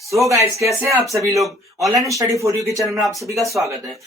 So guys, कैसे हैं आप सभी लोग। ऑनलाइन स्टडी फॉर यू के चैनल में आप सभी का स्वागत है।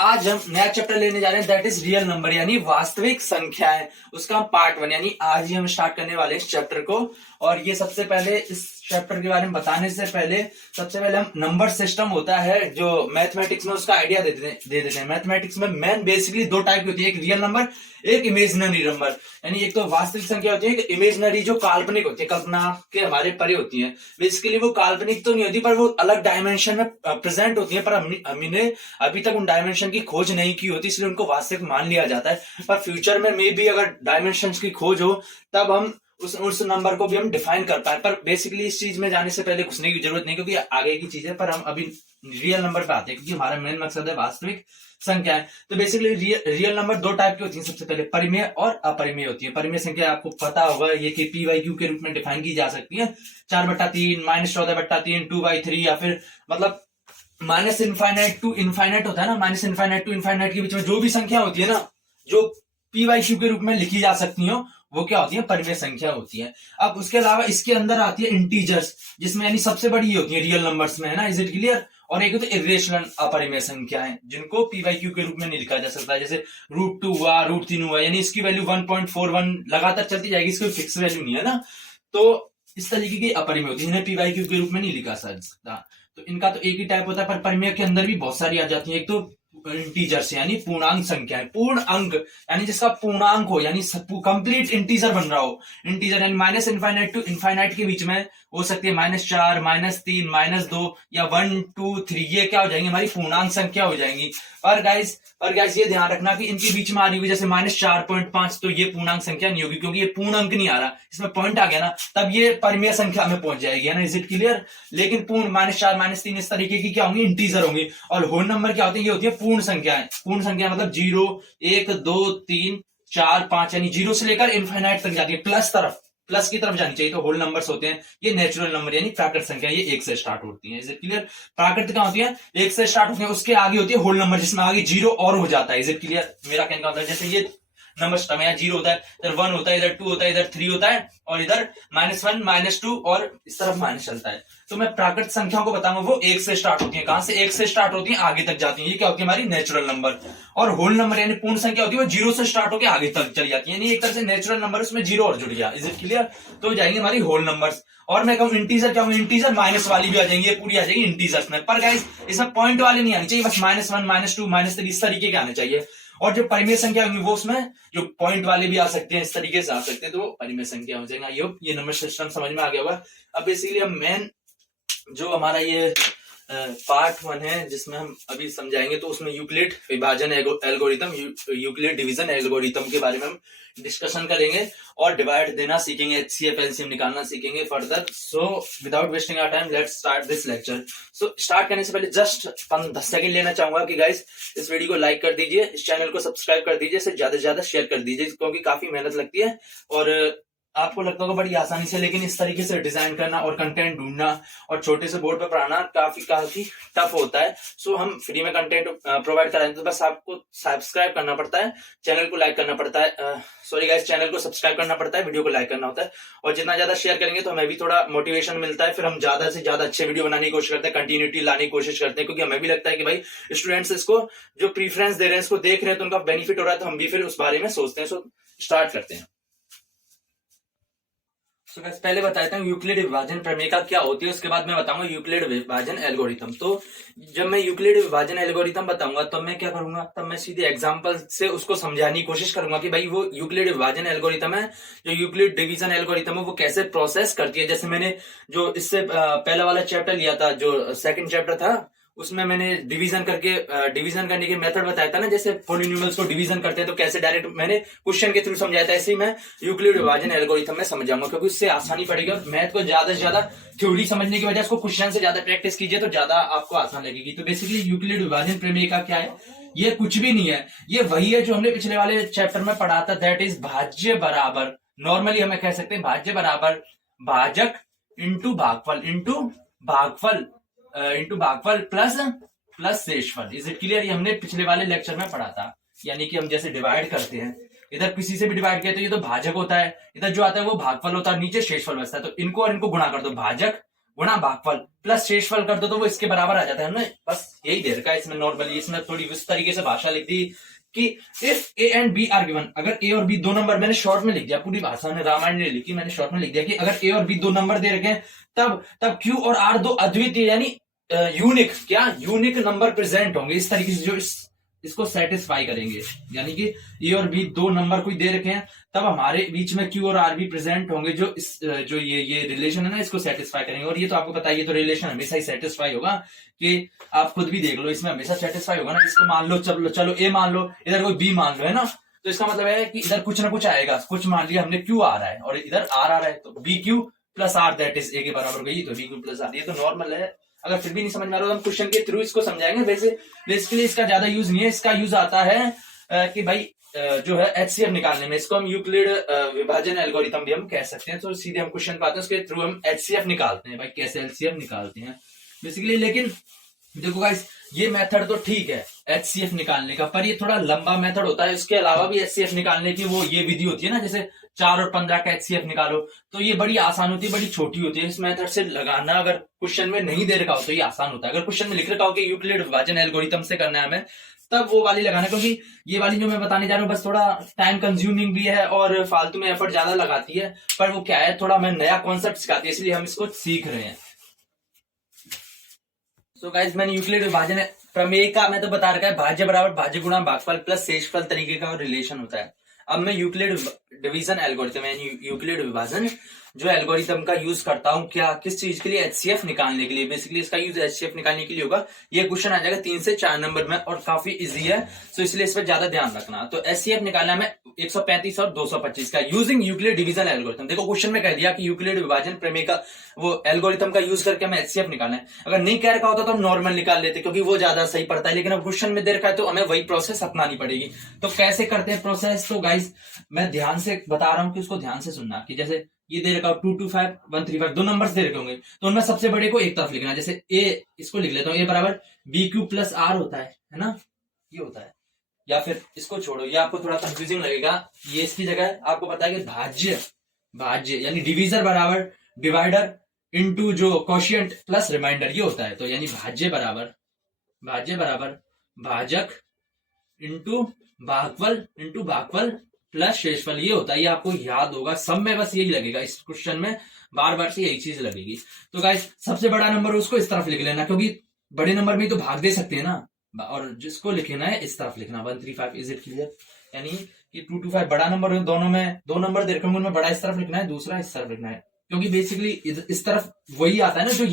आज हम नया चैप्टर लेने जा रहे हैं, दैट इज रियल नंबर यानी वास्तविक संख्याएं। उसका पार्ट 1 यानी आज ही हम स्टार्ट करने वाले हैं इस चैप्टर को। और ये सबसे पहले इस चैप्टर के बारे में बताने से पहले सबसे पहले हम नंबर सिस्टम होता है जो मैथमेटिक्स में, उसका आइडिया दे देते हैं। मैथमेटिक्स में मेन बेसिकली दो टाइप की होती है, एक रियल नंबर, एक इमेजिनरी नंबर। यानी एक तो वास्तविक संख्या होती है, एक इमेजिनरी जो काल्पनिक होती है, कल्पना के हमारे परे होती है। बेसिकली वो काल्पनिक तो नहीं होती पर वो अलग डायमेंशन में प्रेजेंट होती है, पर हमने अभी तक उन डायमेंशन की खोज नहीं की होती, इसलिए उनको वास्तविक मान लिया जाता है। पर फ्यूचर में मे बी अगर डायमेंशन की खोज हो तब हम उस नंबर को भी हम डिफाइन कर पाए। पर बेसिकली इस चीज में जाने से पहले घुसने की जरूरत नहीं, क्योंकि आगे की चीज है। पर हम अभी रियल नंबर पे आते हैं, क्योंकि हमारा मेन मकसद है वास्तविक संख्या है। तो बेसिकली रियल नंबर दो टाइप की होती है। सबसे पहले परिमेय और अपरिमेय होती है। परिमेय संख्या आपको पता होगा, ये कि पी वाई क्यू के रूप में डिफाइन की जा सकती है। 4/3, -14/3, 2/3, या फिर मतलब माइनस इनफाइनाइट टू इनफाइनाइट होता है ना, माइनस इनफाइनाइट टू इनफाइनाइट के बीच में जो भी संख्या होती है ना, जो पी वाई क्यू के रूप में लिखी जा सकती हो, वो क्या होती है, परिमेय संख्या होती है। अब उसके अलावा इसके अंदर आती है इंटीजर्स, जिसमें यानी सबसे बड़ी होती है रियल नंबर्स में, है ना। Is it clear. और एक तो इरेशनल अपरिमेय संख्याएं, जिनको पी वाई क्यू के रूप में नहीं लिखा जा सकता, जैसे √2 हुआ, √3 हुआ, यानी इसकी वैल्यू 1.41 लगातार चलती जाएगी, इसकी फिक्स वैल्यू नहीं है ना। तो इस तरीके की अपरिमेय होती है, इन्हें पी वाई क्यू के रूप में नहीं लिखा सकता। तो इनका तो एक ही टाइप होता है, पर परिमेय के अंदर भी बहुत सारी आ जाती है। एक तो इंटीजर्स यानी पूर्णांक संख्या है, पूर्ण अंक यानी जिसका पूर्णांक हो, यानी कंप्लीट इंटीजर बन रहा हो। इंटीजर यानी माइनस इनफाइनाइट टू इनफाइनाइट के बीच में हो सकती है -4, -3, -2 या 1, 2, 3, ये क्या हो जाएंगी, हमारी पूर्णांक संख्या हो जाएंगी। पर गाइस ये ध्यान रखना कि इनके बीच में आ रही हुई जैसे -4.5, तो ये पूर्णांक संख्या नहीं होगी, क्योंकि ये पूर्ण अंक नहीं आ रहा, इसमें पॉइंट आ गया ना, तब ये परिमेय संख्या में पहुंच जाएगी, है ना। Is it clear. लेकिन पूर्ण -4, -3 इस तरीके की क्या होंगी, इंटीजर होंगी। और होल नंबर क्या होती है, ये होती है पूर्ण संख्या। पूर्ण संख्या मतलब 0, 1, 2, 3, 4, 5, यानी 0 से लेकर इनफाइनाइट तक जाती है, प्लस की तरफ जानी चाहिए, तो होल नंबर्स होते हैं। ये नेचुरल नंबर यानी प्राकृत संख्या, ये 1 से स्टार्ट होती है। Is it clear. प्राकृत क्या होती है, 1 से स्टार्ट होती है, उसके आगे होती है होल नंबर, जिसमें आगे 0 और हो जाता है। Is it clear. मेरा कहने का मतलब जैसे ये नंबर सिस्टम है, 0 होता है, इधर 1 होता है, इधर 2 होता है, इधर 3 होता है, और इधर -1, -2 और इस तरफ माइनस चलता है। तो मैं प्राकृत संख्याओं को बताऊंगा, वो 1 से स्टार्ट होती है। कहां से 1 से स्टार्ट होती है, आगे तक जाती है। ये क्या होती है, हमारी नेचुरल नंबर। और होल नंबर यानी पूर्ण संख्या होती है, वो 0 से स्टार्ट होकर आगे तक चली जाती है, यानी एक तरह से नेचुरल नंबर, उसमें 0 और जुड़ गया। Is it clear. तो जाएंगे हमारी होल नंबर्स। और मैं कहूँ इंटीजर क्या हूँ, इंटीजर माइनस वाली भी आ जाएंगी, ये पूरी आ जाएगी इंटीजर्स में। पर गाइस इसमें पॉइंट वाले नहीं आनी चाहिए, बस -1, -2, -3 इस तरीके के आने चाहिए। और जो परिमेय संख्या होंगी वो उसमें जो पॉइंट वाले भी आ सकते हैं, इस तरीके से आ सकते हैं, तो वो परिमेय संख्या हो जाएगा। ये नंबर सिस्टम समझ में आ गया होगा। अब बेसिकली हम मेन जो हमारा ये पार्ट 1 है, जिसमें हम अभी समझाएंगे, तो उसमें यूक्लिड विभाजन एल्गोरिथम, यूक्लिड डिवीजन एल्गोरिथम के बारे में हम डिस्कशन करेंगे और डिवाइड देना सीखेंगे, एचसीएफ एलसीएम निकालना सीखेंगे further. So without wasting our time let's start this lecture. So start करने से पहले जस्ट 10 सेकंड लेना चाहूंगा कि गाइस इस वीडियो को लाइक कर दीजिए, इस चैनल को सब्सक्राइब कर दीजिए, इसे ज्यादा से ज्यादा शेयर कर दीजिए, क्योंकि काफी मेहनत लगती है और आपको लगता होगा बड़ी आसानी से, लेकिन इस तरीके से डिजाइन करना और कंटेंट ढूंढना और छोटे से बोर्ड पर पढ़ाना काफी टफ होता है। सो हम फ्री में कंटेंट प्रोवाइड कराएंगे, तो बस आपको सब्सक्राइब करना पड़ता है, चैनल को लाइक करना पड़ता है, सॉरी गाइस, चैनल को सब्सक्राइब करना पड़ता है, वीडियो को लाइक करना होता है। और जितना ज्यादा शेयर करेंगे तो हमें भी थोड़ा मोटिवेशन मिलता है, फिर हम ज्यादा से ज्यादा अच्छे वीडियो बनाने की कोशिश करते हैं, कंटिन्यूटी लाने की कोशिश करते हैं, क्योंकि हमें भी लगता है कि भाई स्टूडेंट्स इसको जो प्रीफरेंस दे रहे हैं, इसको देख रहे हैं, तो उनका बेनिफिट हो रहा है, तो हम भी फिर उस बारे में सोचते हैं। सो स्टार्ट करते हैं। तो पहले बताता हूँ यूक्लिड विभाजन प्रमेय क्या होती है, उसके बाद मैं बताऊंगा यूक्लिड विभाजन एल्गोरिथम। तो जब मैं यूक्लिड विभाजन एल्गोरिथम बताऊंगा तब मैं क्या करूंगा, तब मैं सीधे एग्जांपल से उसको समझाने की कोशिश करूंगा कि भाई वो यूक्लिड विभाजन एल्गोरिथम है, जो यूक्लिड डिवीजन एल्गोरिथम है, वो कैसे प्रोसेस करती है। जैसे मैंने जो इससे पहला वाला चैप्टर लिया था, जो सेकंड चैप्टर था, उसमें मैंने डिवीजन करने के मेथड बताया था ना, जैसे पॉलिनोमियल्स को डिवीजन करते हैं तो कैसे, डायरेक्ट मैंने क्वेश्चन के थ्रू समझाया था। ऐसे ही मैं यूक्लिड विभाजन एल्गोरिथम में समझाऊंगा, क्योंकि उससे आसानी पड़ेगी। मैथ को ज्यादा से ज्यादा थ्योरी समझने की वजह उसको क्वेश्चन से ज्यादा प्रैक्टिस कीजिए तो ज्यादा आपको आसान लगेगी। तो बेसिकली यूक्लिड विभाजन प्रमेय का क्या है, ये कुछ भी नहीं है, ये वही है जो हमने पिछले वाले चैप्टर में पढ़ा था, दैट इज भाज्य बराबर, नॉर्मली हमें कह सकते हैं भाज्य बराबर भाजक इंटू भागफल प्लस शेषफल। Is it clear. ये हमने पिछले वाले लेक्चर में पढ़ा था। यानी कि हम जैसे डिवाइड करते हैं, इधर किसी से भी डिवाइड किया तो ये तो भाजक होता है, इधर जो आता है वो भागफल होता है, नीचे शेषफल बचता है, तो इनको और इनको गुणा कर दो, भाजक गुणा भागफल प्लस शेषफल कर दो तो वो इसके बराबर आ जाता है। हमने बस यही दे रखा है इसमें नॉर्मली, इसमें थोड़ी इस तरीके से भाषा लिख दी कि if a and b are given, अगर ए और बी दो नंबर, मैंने शॉर्ट में लिख दिया, पूरी भाषा में रामायण ने लिखी, मैंने शॉर्ट में लिख दिया कि अगर ए और बी दो नंबर दे रखे हैं तब क्यू और आर दो अद्वितीय यानी यूनिक, क्या यूनिक नंबर प्रेजेंट होंगे, इस तरीके से जो इसको सेटिस्फाई करेंगे। यानी कि ए और बी दो नंबर कोई दे रखे हैं तब हमारे बीच में क्यू और आर भी प्रेजेंट होंगे जो ये रिलेशन है ना, इसको सेटिस्फाई करेंगे। और ये तो आपको पता है, ये तो रिलेशन हमेशा ही सेटिस्फाई होगा, कि आप खुद भी देख लो, इसमें हमेशा सेटिस्फाई होगा ना। इसको मान लो, चलो ए मान लो, इधर कोई बी मान लो, है ना, तो इसका मतलब है कि इधर कुछ ना कुछ आएगा। कुछ मान लिया हमने क्यू आ रहा है और इधर आर आ रहा है, तो b q plus r that is a के बराबर गई, तो बी क्यू प्लस आर, ये तो नॉर्मल है। अगर फिर भी नहीं समझ में आ रहा तो हम क्वेश्चन के थ्रू इसको समझाएंगे। वैसे बेसिकली इसका ज्यादा यूज नहीं है, इसका यूज आता है कि भाई जो है एचसीएफ निकालने में, इसको हम यूक्लिड विभाजन एल्गोरिथम भी हम कह सकते हैं। तो सीधे हम क्वेश्चन पाते हैं, उसके थ्रू हम एचसीएफ निकालते हैं। भाई कैसे एचसीएफ निकालते हैं बेसिकली। लेकिन देखो गाइस, ये मेथड तो ठीक है एचसीएफ निकालने का, पर ये थोड़ा लंबा मेथड होता है। इसके अलावा भी एचसीएफ निकालने की वो ये विधि होती है ना, जैसे 4 और 15 का एचसीएफ निकालो, तो ये बड़ी आसान होती है, बड़ी छोटी होती है। इस मेथड से लगाना अगर क्वेश्चन में नहीं दे रखा हो तो ये आसान होता है। अगर क्वेश्चन में लिख रखा हो कि यूक्लिड विभाजन एल्गोरिथम से करना है हमें, तब वो वाली लगाना, क्योंकि ये वाली जो मैं बताने जा रहा हूँ बस थोड़ा टाइम कंज्यूमिंग भी है और फालतू में एफर्ट ज्यादा लगाती है, पर वो क्या है, थोड़ा मैं नया कॉन्सेप्ट सिखाती है, इसलिए हम इसको सीख रहे हैं। सो गाइस, मैंने यूक्लिड विभाजन प्रमेय का मैं तो बता रखा है, भाज्य बराबर भाज्य गुणा भागफल प्लस शेषफल तरीके का रिलेशन होता है। अब मैं यूक्लिड डिवीजन एल्गोरिथम यानी यूक्लिड विभाजन जो एल्गोरिथम का यूज करता हूं, क्या किस चीज के लिए, एचसीएफ निकालने के लिए। बेसिकली इसका यूज एचसीएफ निकालने के लिए होगा। ये क्वेश्चन आ जाएगा 3 से 4 नंबर में और काफी इजी है, तो इसलिए इस पर ज्यादा ध्यान रखना। तो एचसीएफ निकालना में 135 और 225 का यूजिंग यूक्लिड डिवीजन एल्गोरिथम। देखो क्वेश्चन में कह दिया कि यूक्लिड विभाजन प्रमेय का वो एल्गोरिथम का यूज करके हमें एचसीएफ निकालना है। अगर नहीं कह रखा होता तो हम नॉर्मल निकाल लेते, क्योंकि वो ज्यादा सही पड़ता है। लेकिन अब क्वेश्चन में दे रखा है तो हमें वही प्रोसेस अपनानी पड़ेगी। तो कैसे करते हैं प्रोसेस, तो गाइस मैं ध्यान से बता रहा हूं कि उसको ध्यान से सुनना। कि जैसे ये दे रखा 225 135 दो नंबर्स दे रखे होंगे, तो उनमें सबसे बड़े को एक तरफ लिखना। जैसे ए, इसको लिख लेता हूँ, ए बराबर बी क्यू प्लस आर होता है ना, ये होता है। या फिर इसको छोड़ो, ये आपको थोड़ा कंफ्यूजिंग लगेगा, ये इसकी जगह आपको पता है कि भाज्य यानी डिवीजर बराबर डिवाइडर इनटू जो कोशिएंट प्लस रिमाइंडर, ये होता है। तो यानी भाज्य बराबर भाजक इनटू भागफल प्लस शेषफल, ये होता है। ये आपको याद होगा, सब में बस यही लगेगा, इस क्वेश्चन में बार बार से यही चीज लगेगी। तो गाइस सबसे बड़ा नंबर उसको इस तरफ लिख लेना, क्योंकि बड़े नंबर में तो भाग दे सकते हैं ना, और जिसको लिखना है इस तरफ लिखना 135। Is it clear? यानी कि 225 बड़ा नंबर, दोनों में 2 नंबर दे रखे होंगे, उनमें बड़ा इस तरफ लिखना है, दूसरा इस तरफ लिखना है। क्योंकि बेसिकली इस तरफ वही आता है ना जो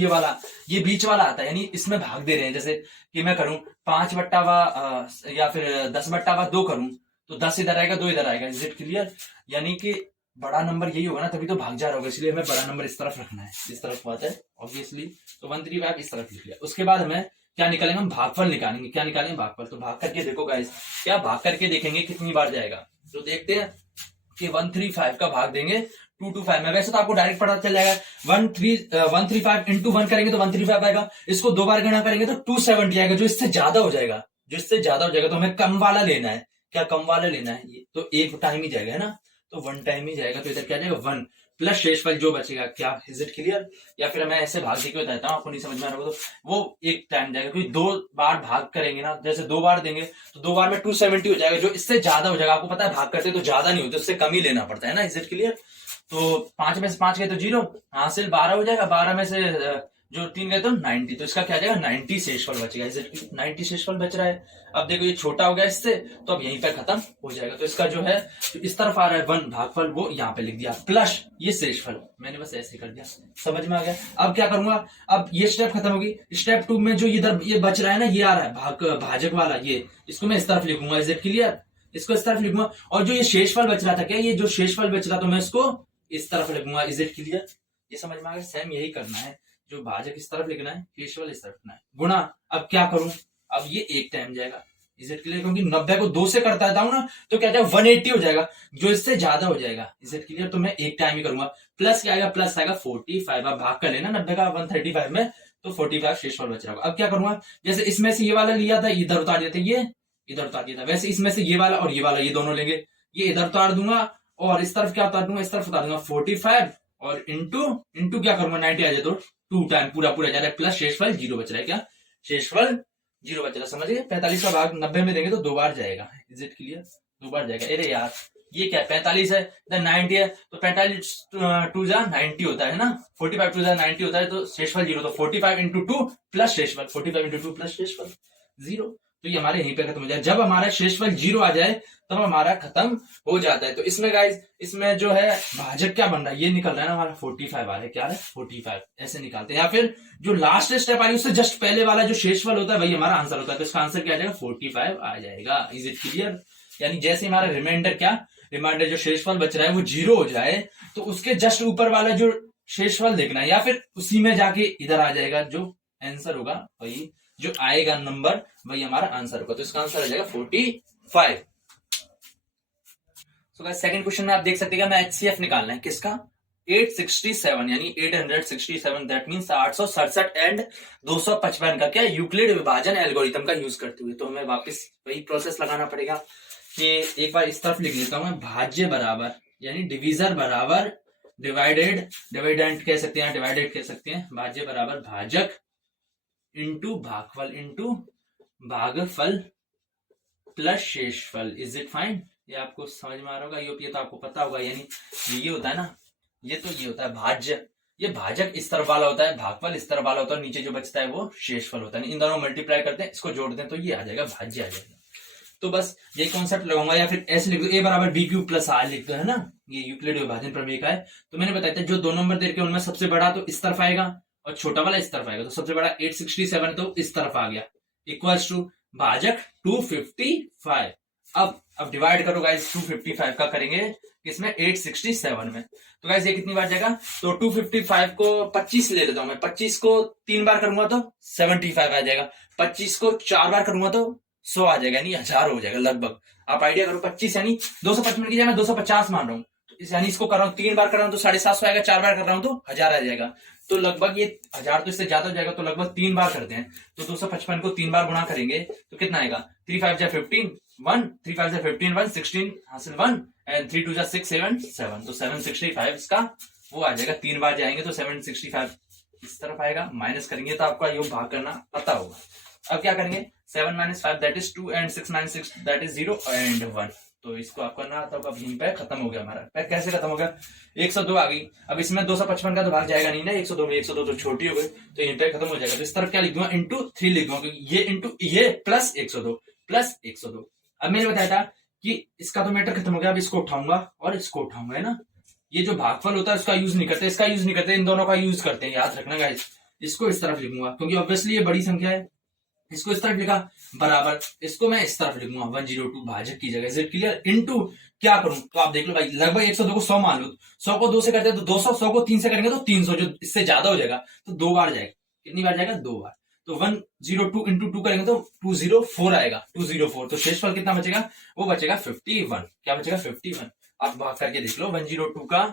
ये बीच वाला आता है। यानी इसमें भाग दे रहे हैं, जैसे कि मैं करूं 5/2 या फिर 10/2 करूं, तो 10 इधर आएगा, 2 इधर आएगा। Is it clear? यानी कि बड़ा नंबर यही होगा ना, तभी तो भाग जा रहा होगा, इसलिए हमें बड़ा नंबर इस तरफ रखना है, इस तरफ बात है ऑब्वियसली। तो 135 इस तरफ लिख लिया। उसके बाद हमें क्या निकालेंगे, हम भागफल निकालेंगे। क्या निकालेंगे? भागफल। तो भाग करके देखो गाइस, क्या भाग करके देखेंगे कितनी बार जाएगा। तो देखते हैं कि 135 का भाग देंगे 225 में। वैसे तो आपको डायरेक्ट पता चल जाएगा, 135 इंटू 1 करेंगे तो 135 आएगा। इसको 2 बार गुणा करेंगे तो 270 आएगा, जो इससे ज्यादा हो जाएगा। तो हमें कम वाला लेना है। क्या कम वाला लेना है? ये तो एक टाइम ही जाएगा, है ना, तो 1 टाइम ही जाएगा। तो इधर क्या जाएगा 1 प्लस शेषफल जो बचेगा। क्या इज इट क्लियर? या फिर मैं ऐसे भाग देके बताता हूँ, आपको नहीं समझ में आ रहा तो वो एक टाइम जाएगा, क्योंकि 2 बार भाग करेंगे ना, जैसे 2 बार देंगे तो 2 बार में 270 हो जाएगा, जो इससे ज्यादा हो जाएगा। आपको पता है भाग करते तो ज्यादा नहीं होता, उससे कम ही लेना पड़ता है ना। Is it clear? तो 5 में से 5 गए तो 0 हासिल, 12 हो जाएगा। 12 में से जो 3 गए तो 90, तो इसका क्या जाएगा 90 शेषफल बचेगा। 90 शेषफल बच रहा है। अब देखो ये छोटा हो गया इससे, तो अब यहीं पर खत्म हो जाएगा। तो इसका जो है इस तरफ आ रहा है 1 भागफल, वो यहाँ पे लिख दिया, प्लस ये शेषफल मैंने बस ऐसे कर दिया। समझ में आ गया? अब क्या करूंगा, अब ये स्टेप खत्म होगी। स्टेप 2 में जो इधर ये बच रहा है ना, ये आ रहा है भाजक वाला, ये इसको मैं इस तरफ लिखूंगा। Is it clear? इसको इस तरफ लिखूंगा। और जो ये शेषफल बच रहा था, क्या ये जो शेषफल बच रहा, तो मैं इसको इस तरफ लिखूंगा। Is it clear? ये समझ में आ गया? सेम यही करना है, जो भाजक इस तरफ लिखना है, शेषफल इस तरफ लिखना है, गुणा। अब क्या करूं, अब ये एक टाइम जाएगा। Is it clear? क्योंकि 90 को 2 से करता था ना, तो क्या जाएगा 180 हो जाएगा, जो इससे ज्यादा हो जाएगा। Is it clear? तो मैं एक टाइम ही करूंगा। प्लस क्या आएगा, प्लस आएगा 45। अब भाग कर लेना 90 का 135 में, तो 45 शेषफल बच रहा होगा। अब क्या करूंगा, जैसे इसमें से ये वाला लिया था, इधर उतार दिया था, ये इधर उतार दिया था, वैसे इसमें से ये वाला और ये वाला, ये दोनों लेंगे, ये इधर उतार दूंगा और इस तरफ क्या उतार दूंगा, इस तरफ उतार दूंगा 45 और इंटू क्या करूंगा 90 आ जाए तो 2 टाइम पूरा पूरा जा रहा है प्लस शेषफल 0 बच रहा है। क्या शेषफल 0 बच रहा है, समझिए 45 का भाग 90 में देंगे तो 2 बार जाएगा। Is it clear? 2 बार जाएगा। अरे यार ये क्या 45 है, 90 है तो 45 2 जा 90 होता है ना, 45 2 जा 90 होता है तो शेषफल 0, तो 45 इंटू 2 प्लस शेषफल, 45 इंटू 2 प्लस शेषफल 0। तो ये हमारे यहीं पे खत्म हो जाए। जब हमारा शेषफल 0 आ जाए तब हमारा खत्म हो जाता है। तो इसमें गाइस इसमें जो है भाजक क्या बन रहा है, ये निकल रहा है ना हमारा 45 आ रहा है। क्या है 45, ऐसे निकालते हैं। या फिर जो लास्ट स्टेप आ रही है उससे जस्ट पहले वाला जो शेषफल होता है वही हमारा आंसर होता है। तो इसका आंसर क्या आ जाएगा 45 आ जाएगा। Is it clear? यानी जैसे हमारा रिमाइंडर क्या रिमाइंडर जो शेषफल बच रहा है वो 0 हो जाए तो उसके जस्ट ऊपर वाला जो शेषफल देखना है, या फिर उसी में जाके इधर आ जाएगा जो आंसर होगा वही जो आएगा नंबर वही हमारा आंसर होगा। तो इसका आंसर आ जाएगा 45। सो गाइस सेकंड क्वेश्चन में आप देख सकते हैं हमें एचसीएफ निकालना है किसका 867 यानी 867 दैट मींस 867 एंड 255 का क्या यूक्लिड विभाजन एल्गोरिथम का यूज करते हुए। तो हमें वापस वही प्रोसेस लगाना पड़ेगा कि एक बार इस तरफ लिख लेता हूं मैं, भाज्य बराबर यानी डिविजर बराबर डिवाइडेड, डिविडेंट कह सकते हैं, डिवाइडेड कह सकते हैं, भाज्य बराबर भाजक इंटू भागफल इंटू भागफल प्लस शेषफल। Is it fine? ये आपको समझ में आ रहा होगा, ये तो आपको पता होगा। यानी ये होता है ना, ये तो ये होता है भाज्य, ये भाजक इस तरफ वाला होता है, भागफल इस तरफ वाला होता है, नीचे जो बचता है वो शेषफल होता है। इन दोनों मल्टीप्लाई करते हैं, इसको जोड़ दें तो ये आ जाएगा भाज्य आ जाएगा। तो बस ये कॉन्सेप्ट लगाऊंगा। या फिर ऐसे लिख दो ए बराबर बी क्यूब प्लस आर लिख दो, है ना, ये यूक्लिड विभाजन प्रमेय का है। तो मैंने बताया था जो 2 नंबर दे रखे उनमें सबसे बड़ा तो इस तरफ आएगा और छोटा वाला इस तरफ आएगा। तो सबसे बड़ा 867 तो इस तरफ आ गया इक्वल्स टू भाजक 255। अब डिवाइड करो गाइस 255 का करेंगे इसमें 867 में। तो गाइस ये कितनी बार जाएगा, तो 255 को 25 ले लेता हूं मैं, 25 को 3 बार करूंगा तो 75 आ जाएगा, 25 को 4 बार करूंगा तो 100 आ जाएगा, यानी 1000 हो जाएगा लगभग। आप आइडिया करो 25 यानी 255 की जगह मैं 250 मान रहा हूँ, यानी इसको कर रहा हूँ 3 बार कर रहा हूँ तो 750 आएगा, 4 बार कर रहा हूँ तो 1000 आ जाएगा। तो लगभग ये 1000 तो इससे ज्यादा हो जाएगा, तो लगभग 3 बार करते हैं। तो 255 को 3 बार गुणा करेंगे तो कितना आएगा, 3 5 जा 15 1, 3 5 जा 15 1, 16 हासिल 1 एंड 3 2 जा 6 7 7, तो 765 इसका वो आ जाएगा। 3 बार जाएंगे तो 765 इस तरफ आएगा, माइनस करेंगे तो आपका योग भाग करना पता होगा। अब क्या करेंगे 7 - 5 that is 2 and 6 - 6 that is 0 and 1। तो इसको आप करना आता होगा। यहीं पे खत्म हो गया हमारा। कैसे खत्म हो गया, 102 आ गई। अब इसमें 255 का तो भाग जाएगा नहीं ना 102 में, 102 तो छोटी हो गई, तो यहीं पे खत्म हो जाएगा। तो इस तरफ क्या लिख दूंगा इंटू 3 लिख दूंगा, ये इंटू ये प्लस 102 प्लस 102। अब मैंने बताया था कि इसका तो मैटर खत्म हो गया। अब इसको उठाऊंगा और इसको उठाऊंगा, है ना। ये जो भागफल होता है उसका यूज नहीं करते, इसका यूज नहीं करते, इन दोनों का यूज करते हैं, याद रखना गाइस। इसको इस तरफ लिखूंगा क्योंकि ऑब्वियसली ये बड़ी संख्या है, इसको इस तरफ लिखा बराबर, इसको मैं इस तरफ लिखूंगा 102 भाजक की जगह। Is it clear? इनटू क्या करूं, तो आप देख लो भाई, लगभग 102 को 100 मान लो, 100 को 2 से करते हैं तो 200, 100 को 3 से करेंगे तो 300, जो इससे ज्यादा हो जाएगा तो 2 बार जाएगा। कितनी बार जाएगा, 2 बार। तो 102 इंटू 2 करेंगे तो 204 आएगा, 204। तो शेषफल कितना बचेगा, वो बचेगा 51। क्या बचेगा 51। आप भाग करके देख लो, 102 का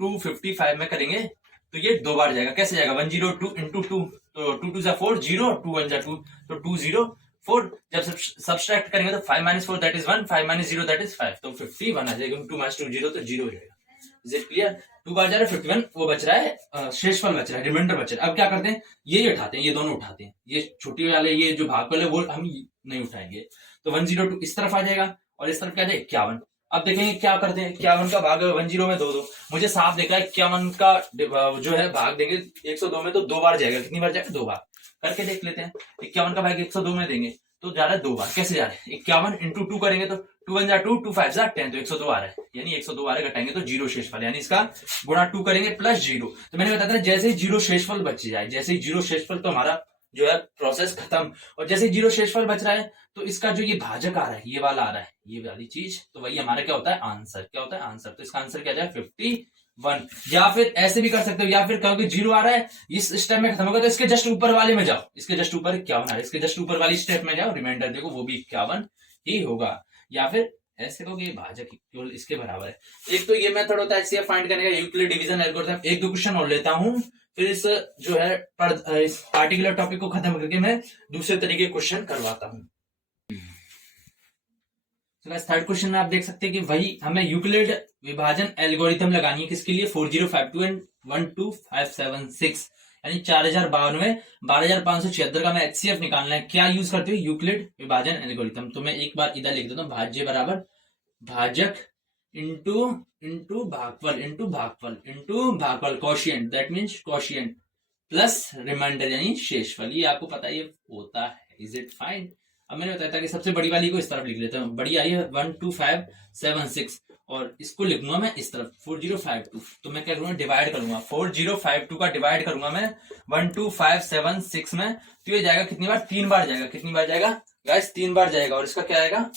255 में करेंगे तो ये 2 बार जाएगा। कैसे जाएगा, 102 इंटू 2, तो 2 2 जा 4 0, 2 1 जा 2, तो 204। जब सब्सट्रैक्ट करेंगे तो 5 - 4 दैट इज 1, 5 - 0 दैट इज 5, तो 51 आ जाएगा। 2 - 2 0 तो 0 हो जाएगा। Is it clear? 2 बार जा रहा है 51, वो बच रहा है शेषफल बच रहा है, रिमाइंडर बच रहा है। अब क्या करते हैं, ये उठाते हैं, ये दोनों उठाते हैं, ये छोटी वाले ये जो भागफल है वो हम नहीं उठाएंगे। तो 102 इस तरफ आ जाएगा और इस तरफ क्या जाएगा 51। अब देखेंगे क्या करते हैं, 51 का भाग 10 में 2 2, मुझे साफ देखा है 51 का जो है भाग देंगे 102 में तो 2 बार जाएगा। कितनी बार जाएगा, 2 बार। करके देख लेते हैं, 51 का भाग 102 में देंगे तो जा रहा है 2 बार। कैसे जा रहा है, 51 इंटू 2 करेंगे तो 2 1 जा 2, 2 5 जा 10, तो 102 आ रहा है, यानी 102 आ रहा है, घटाएंगे तो 0 शेषफल, यानी इसका गुणा 2 करेंगे प्लस 0। तो मैंने बताया था जैसे ही 0 शेषफल बच जाए, जैसे ही 0 शेषफल, तो हमारा जो है प्रोसेस खत्म। और जैसे ही 0 शेषफल बच रहा है तो इसका जो ये भाजक आ रहा है, ये वाला आ रहा है, ये वाली चीज, तो वही हमारा क्या होता है आंसर। क्या होता है आंसर। तो इसका आंसर क्या जाए 51। या फिर ऐसे भी कर सकते हो, या फिर कहोगे 0 आ रहा है इस स्टेप में खत्म होगा तो इसके जस्ट ऊपर वाले में जाओ, इसके जस्ट ऊपर 51 आ रहा है, इसके जस्ट ऊपर वाली स्टेप में जाओ, रिमाइंडर देखो वो भी 51 ही होगा। या फिर ऐसे कहोगे भाजक केवल इसके बराबर है। एक तो ये मेथड होता है एचसीएफ फाइंड करने का, यूक्लिड डिवीजन एल्गोरिथम। एक दो क्वेश्चन और लेता हूं, फिर इस जो है इस पार्टिकुलर टॉपिक को खत्म करके मैं दूसरे तरीके के क्वेश्चन करवाता हूं। थर्ड क्वेश्चन में आप देख सकते हैं कि वही हमें यूक्लिड विभाजन एल्गोरिथम लगानी है, किसके लिए 4052 एंड 12576 यानी 4052 में 12,576 का मैं HCF निकालना है, क्या यूज करते हुए? यूक्लिड विभाजन एल्गोरिथम। तो मैं एक बार इधर लिख देता हूँ, भाज्य बराबर भाजक इंटू इंटू भागफल इंटू भागफल इंटू भागफल, कॉशियंट, दैट मीन्स कॉशियंट प्लस रिमाइंडर यानी शेषफल। ये आपको पता है ये होता है। Is it fine? अब मैंने बताया था कि सबसे बड़ी वाली को इस तरफ लिख लेता हूँ, बड़ी आई है 12576 और इसको लिखूंगा मैं इस तरफ 4052। तो मैं क्या करूंगा? डिवाइड करूंगा, 4052 का डिवाइड करूंगा मैं 12576 में। तो ये जाएगा कितनी बार? 3 बार जाएगा। कितनी बार जाएगा गाइस? 3 बार जाएगा। और इसका क्या आएगा?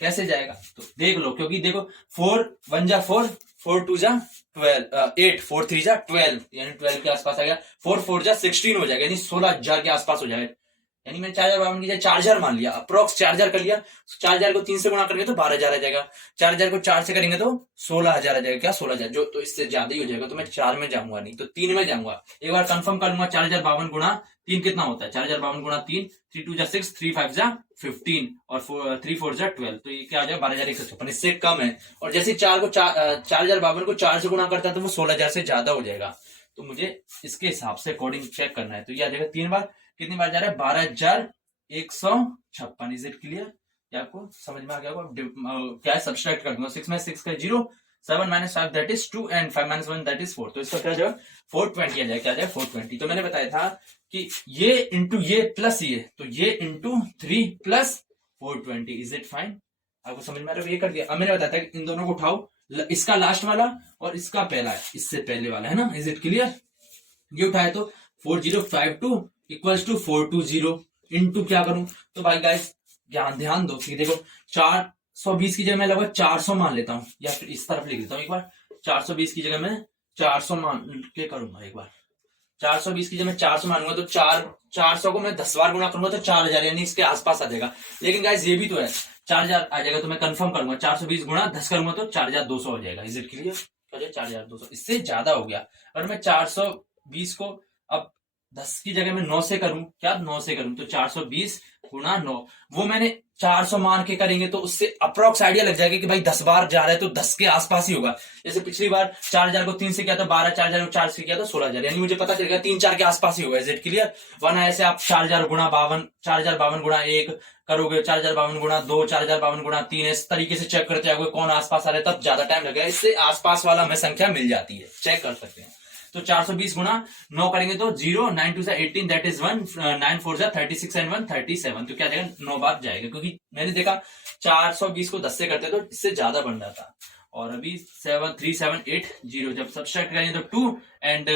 कैसे जाएगा तो देख लो, क्योंकि देखो 4 1 जा 4, 4 2 जा 12, 8 4 3 जा 12, यानी 12 के आसपास आ गया। 4 4 जा 16 हो जाएगा, यानी 16,000 के आसपास हो जाएगा। यानी मैंने 4052 की जगह 4,000 मान लिया, अप्रोक्स 4,000 कर लिया। 4,000 को 3 से गुणा करेंगे तो 12,000 आ जाएगा। 4,000 को 4 से करेंगे तो 16,000 आ जाएगा। क्या 16,000? जो तो इससे ज्यादा ही हो जाएगा। तो मैं 4 में जाऊंगा नहीं, तो 3 में जाऊंगा। एक बार कंफर्म कर लूंगा। 4052 गुणा 3 कितना होता है? 4052 गुणा 3, 3 2 जा 6, 3 5 जा 15 और 3 4 जा 12। तो ये क्या आ जाएगा? 12,156, इससे कम है। और जैसे 4052 को 4 से गुणा करता है तो वो 16,000 से ज्यादा हो जाएगा। तो मुझे इसके हिसाब से अकॉर्डिंग चेक करना है। तो ये आ जाएगा 3 बार। कितनी बार जा रहा है? 12,156। Is it clear? क्या आपको समझ में आ गया होगा? क्या सब्सट्रैक्ट कर दूंगा, 6 में 6 का 0, 7 - 5 that is 2 and 5 - 1 that is 4। तो इसका क्या जाएगा? 420 आ जाएगा। क्या जाएगा? 420। तो मैंने बताया था कि ये इंटू ये प्लस ये, तो ये into 3 plus 420। Is it fine? आपको समझ में आ रहा है? ये कर दिया। अब मैंने बताया था कि इन दोनों को उठाओ, इसका लास्ट वाला और इसका पहला है, इससे पहले वाला है ना। Is it clear? ये उठाए तो 4052 इक्वल्स टू 420 इंटू क्या करूं? तो भाई गाइस ध्यान दो कि देखो 420 की जगह मैं लगभग 400 मान लेता हूं, या फिर इस तरफ लिख देता हूं एक बार। 420 की जगह मैं 400 मान के करूंगा एक बार। 420 की जगह मैं 400 मानूंगा तो 400 को मैं 10 बार गुणा करूंगा तो 4,000 यानी इसके आसपास आ जाएगा। लेकिन गाइस ये भी तो है 4,000 आ जाएगा। तो मैं कंफर्म करूंगा 420 गुणा 10 करूंगा तो 4,200 हो जाएगा। Is it clear? 4,200 इससे ज्यादा हो गया। अगर मैं 420 को अब 10 की जगह मैं 9 से करूं, क्या 9 से करूं, तो 420 गुणा 9, वो मैंने 400 मान के करेंगे तो उससे अप्रोक्स आइडिया लग जाएगा कि भाई 10 बार जा रहा है तो 10 के आसपास ही होगा। जैसे पिछली बार 4,000 को 3 से किया तो 12, 4,000 को 4 से किया तो 16,000, यानी मुझे पता चलेगा 3-4 के आसपास ही होगा। Is it clear? वरना ऐसे आप 4,000 गुणा 52, 4,052 गुणा 1 करोगे, 4,052 गुणा 2, 4,052 गुणा 3, इस तरीके से चेक करते जाओगे कौन आसपास आ रहा है, तब ज्यादा टाइम लगेगा। इससे आसपास वाला हमें संख्या मिल जाती है, चेक कर सकते हैं। तो 420 गुणा 9 करेंगे तो 0, 9 2 18 दैट इज 1, 9 4 36 एंड 1 37। तो क्या जाएगा? 9 बार जाएगा, क्योंकि मैंने देखा 420 को 10 से करते तो इससे ज्यादा बन रहा था। और अभी 7 3 7 8 0 जब सब्सट्रैक्ट करेंगे तो 2 एंड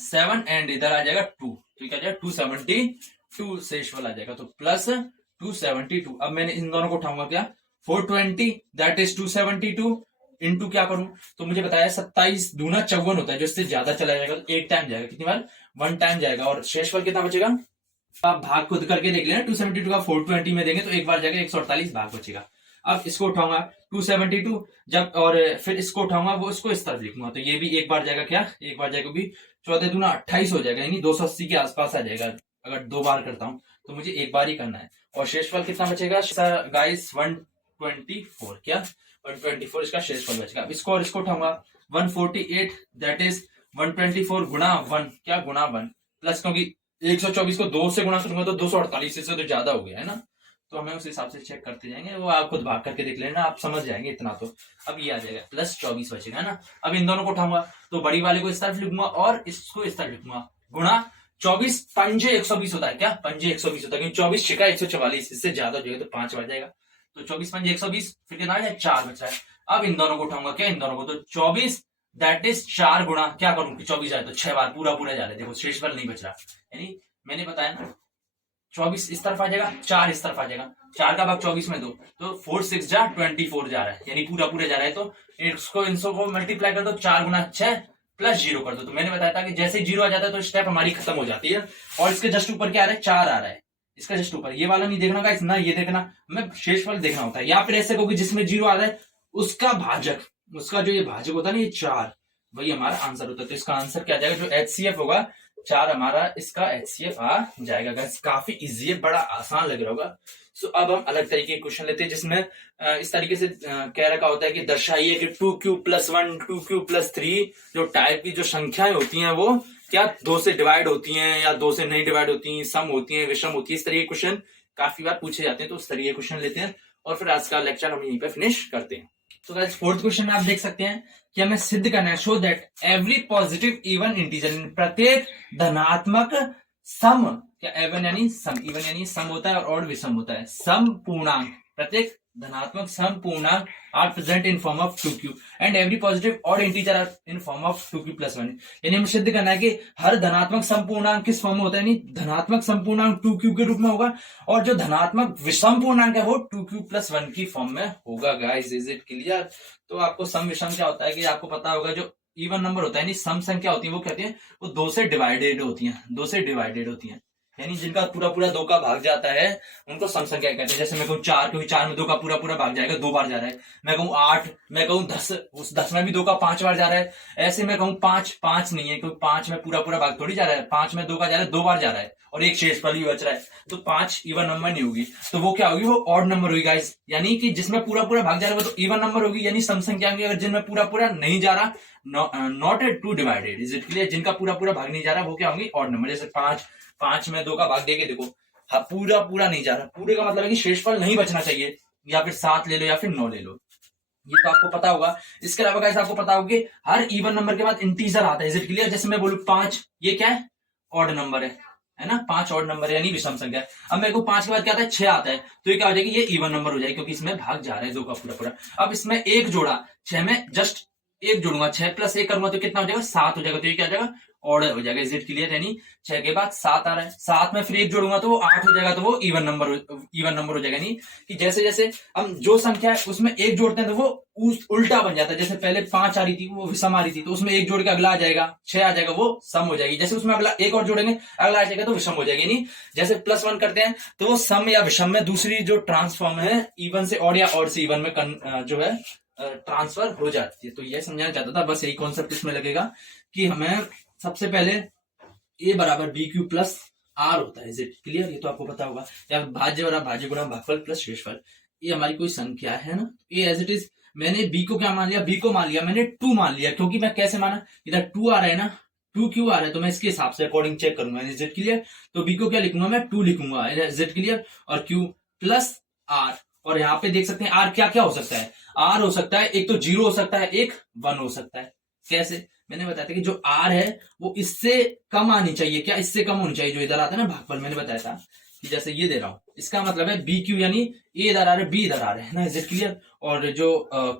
7 एंड इधर आ जाएगा 2, तो क्या जाएगा? 272 शेषफल आ जाएगा। तो प्लस 272। अब मैंने इन दोनों को उठाऊंगा, क्या 420 दैट इज 272 इंटू क्या करूं? तो मुझे बताया 27 दूना 54 होता है, जो इससे ज्यादा चला जाएगा तो एक टाइम जाएगा। कितनी बार? 1 टाइम जाएगा। और शेषफल कितना बचेगा? आप भाग खुद करके देख लेना। 272 का 420 में देंगे तो एक बार जाएगा 148 भाग बचेगा। अब इसको उठाऊंगा 272 जब, और फिर इसको उठाऊंगा वो इसको इस तरफ लिखूंगा तो ये भी एक बार जाएगा। क्या एक बार जाएगा? भी 14 दूना 28 हो जाएगा, यानी 280 के आसपास आ जाएगा। अगर 2 बार करता हूं तो मुझे एक बार ही करना है। और शेषफल कितना बचेगा गाइस? 124। क्या 124 इसका शेषफल बचेगा। अब इसको और इसको उठाऊंगा 148 दैट इज 124 गुणा 1, क्या गुणा 1 प्लस, क्योंकि 124 को 2 से गुणा करूंगा तो 248, इससे तो ज्यादा हो गया है ना। तो हमें उस हिसाब से चेक करते जाएंगे, वो आप खुद भाग करके देख लेना, आप समझ जाएंगे इतना। तो अब ये आ जाएगा प्लस 24 बचेगा ना। अब इन दोनों को उठाऊंगा तो बड़ी वाले को इस तरफ लिखूंगा और इसको इस तरफ लिखूंगा, गुणा 24 पंजे 120 होता है। क्या पंजे 120 होता है? क्योंकि 24 छिका 144, इससे ज्यादा हो जाएगा तो 5 बढ़ जाएगा। तो 24 पंजे 120, फिर कितना है? 4 बच रहा है। अब इन दोनों को उठाऊंगा, क्या इन दोनों को, तो 24 दैट इज 4 गुणा क्या करूं कि 24 जाए तो 6 बार पूरा जा रहा है। देखो शेषफल नहीं बच रहा, यानी मैंने बताया ना 24 इस तरफ आ जाएगा, 4 इस तरफ आ जाएगा, 4 का भाग 24 में दो तो 4 6 जा 24 जा रहा है, यानी पूरा जा रहा है। तो इसको इनसो को मल्टीप्लाई कर दो, 4 गुना 6 प्लस 0 कर दो। तो मैंने बताया था कि जैसे 0 आ जाता है तो स्टेप हमारी खत्म हो जाती है। और इसके जस्ट ऊपर क्या आ रहा है? 4 आ रहा है, इसका जस्ट ऊपर। ये वाला नहीं देखना गाइस ना, ये देखना हमें शेषफल देखना होता है। या फिर ऐसे को जिसमें 0 आ रहा है उसका भाजक, उसका जो ये भाजक होता है ना, ये 4, वही हमारा आंसर होता है। तो इसका आंसर क्या जाएगा? जो HCF होगा 4 हमारा इसका HCF आ जाएगा। गाइस काफी इजी है, बड़ा आसान लग रहा होगा। सो अब हम अलग तरीके के क्वेश्चन लेते हैं जिसमें इस तरीके से कह रखा होता है कि दर्शाइए कि 2Q+1 2Q+3 जो टाइप की जो संख्याएं होती हैं वो क्या 2 से डिवाइड होती हैं या 2 से नहीं डिवाइड होती, सम होती हैं, विषम होती है, इस तरह के क्वेश्चन काफी बार पूछे जाते हैं। तो उस तरह के क्वेश्चन लेते हैं और फिर आज का लेक्चर हम यहीं पे फिनिश करते हैं। तो गाइस फोर्थ क्वेश्चन में आप देख सकते हैं कि हमें सिद्ध करना है, show that every positive even integer, प्रत्येक धनात्मक सम, क्या एवन यानी सम, इवन यानी सम होता है और ऑड विषम होता है, सम पूर्णांक, प्रत्येक धनात्मक सम पूर्णांक are present in form of 2q and every positive odd integer are in form of 2q plus 1। यानी हमें सिद्ध करना है कि हर धनात्मक सम पूर्णांक किस फॉर्म में होता है, यानी धनात्मक सम पूर्णांक 2q के रूप में होगा और जो धनात्मक विषम पूर्णांक है वो 2q प्लस 1 की फॉर्म में होगा। Guys is it clear? तो आपको सम विषम क्या होता है कि आपको पता होगा, जो इवन नंबर होता है यानी सम संख्या होती है वो कहते हैं वो 2 से डिवाइडेड होती है, 2 से डिवाइडेड होती है, यानी जिनका पूरा पूरा 2 का भाग जाता है उनको सम संख्या कहते हैं। जैसे मैं कहूँ 4, क्योंकि 4 में 2 का पूरा पूरा भाग जाएगा, 2 बार जा रहा है। मैं कहूँ 8, मैं कहूँ 10, उस 10 में भी 2 का 5 बार जा रहा है। ऐसे मैं कहूँ 5, 5 नहीं है क्योंकि 5 में पूरा पूरा भाग थोड़ी जा रहा है, 5 में 2 का जा रहा है, 2 बार जा रहा है और एक शेषफल ही बच रहा है, तो 5 इवन नंबर नहीं होगी, तो वो क्या होगी, वो ऑड नंबर होगी गाइस। यानी कि जिसमें पूरा पूरा भाग जा रहा है वो तो इवन नंबर होगी, यानी सम संख्या होगी। अगर जिनमें पूरा पूरा नहीं जा रहा, not two divided, is it clear? जिनका पूरा पूरा भाग नहीं जा रहा वो क्या होंगी, ऑड नंबर। जैसे 5 में 2 का भाग देके देखो, हाँ पूरा पूरा नहीं जा रहा, पूरे का मतलब है कि शेषफल नहीं बचना चाहिए, या फिर 7 ले लो या फिर 9 ले लो, ये तो आपको पता होगा। इसके अलावा गाइस आपको पता होगा कि हर इवन नंबर के बाद इंटीजर आता है, इज इट क्लियर? जैसे मैं बोलूं 5, ये क्या है, ऑड नंबर है ना, 5 ऑड नंबर यानी विषम संख्या है। अब मेरे को 5 के बाद क्या आता है, 6 आता है, तो ये क्या हो जाएगी, ये इवन नंबर हो जाएगी क्योंकि इसमें भाग जा रहा है 2 का पूरा पूरा। अब इसमें एक जोड़ा, 6 में जस्ट एक जोड़ूंगा, 6 प्लस 1 करूंगा तो कितना हो जाएगा, 7 हो जाएगा, तो ये क्या हो जाएगा, ऑर्डर हो जाएगा। Is it clear? यानी 6 के बाद 7 आ रहा है, 7 में फिर एक जोड़ूंगा तो वो 8 हो जाएगा, तो वो इवन नंबर हो जाएगा। यानी कि जैसे जैसे हम जो संख्या है उसमें एक जोड़ते हैं तो वो उल्टा बन जाता है। जैसे पहले 5 आ रही थी वो विषम आ रही थी, तो उसमें एक जोड़ के अगला आ जाएगा, 6 आ जाएगा, वो सम हो जाएगी। जैसे उसमें अगला एक और जोड़ेंगे, अगला आ जाएगा तो विषम हो जाएगी। यानी जैसे +1 करते हैं तो वो सम या विषम में दूसरी जो ट्रांसफॉर्म है इवन से ऑड या ऑड से इवन में जो है ट्रांसफर हो जाती है। तो ये समझाना चाहता था, बस यही कॉन्सेप्ट इसमें लगेगा कि हमें सबसे पहले a बराबर BQ प्लस R होता है। Is it clear? ये तो आपको पता होगा। या भाज्य बराबर भाज्य गुणा भागफल प्लस शेषफल, ये हमारी कोई संख्या है ना, ये एज इट इज। मैंने b को क्या मान लिया, b को मान लिया मैंने 2 मान लिया, क्योंकि मैं कैसे माना, इधर 2 आ रहा है ना, 2 क्यों आ रहा है, तो मैं इसके हिसाब से अकॉर्डिंग चेक करूंगा। Is it clear? तो b को क्या लिखूंगा, मैं 2 लिखूंगा। Is it clear? और q प्लस R, और यहाँ पे देख सकते हैं R क्या क्या हो सकता है, R हो सकता है एक तो 0 हो सकता है, एक 1 हो सकता है। कैसे? मैंने बताया था कि जो R है वो इससे कम आनी चाहिए, क्या इससे कम होनी चाहिए, जो इधर आता है ना भागफल, मैंने बताया था कि जैसे ये दे रहा हूं, इसका मतलब है BQ, यानी A इधर आ रहा है, B इधर आ रहा है ना। Is it clear? और जो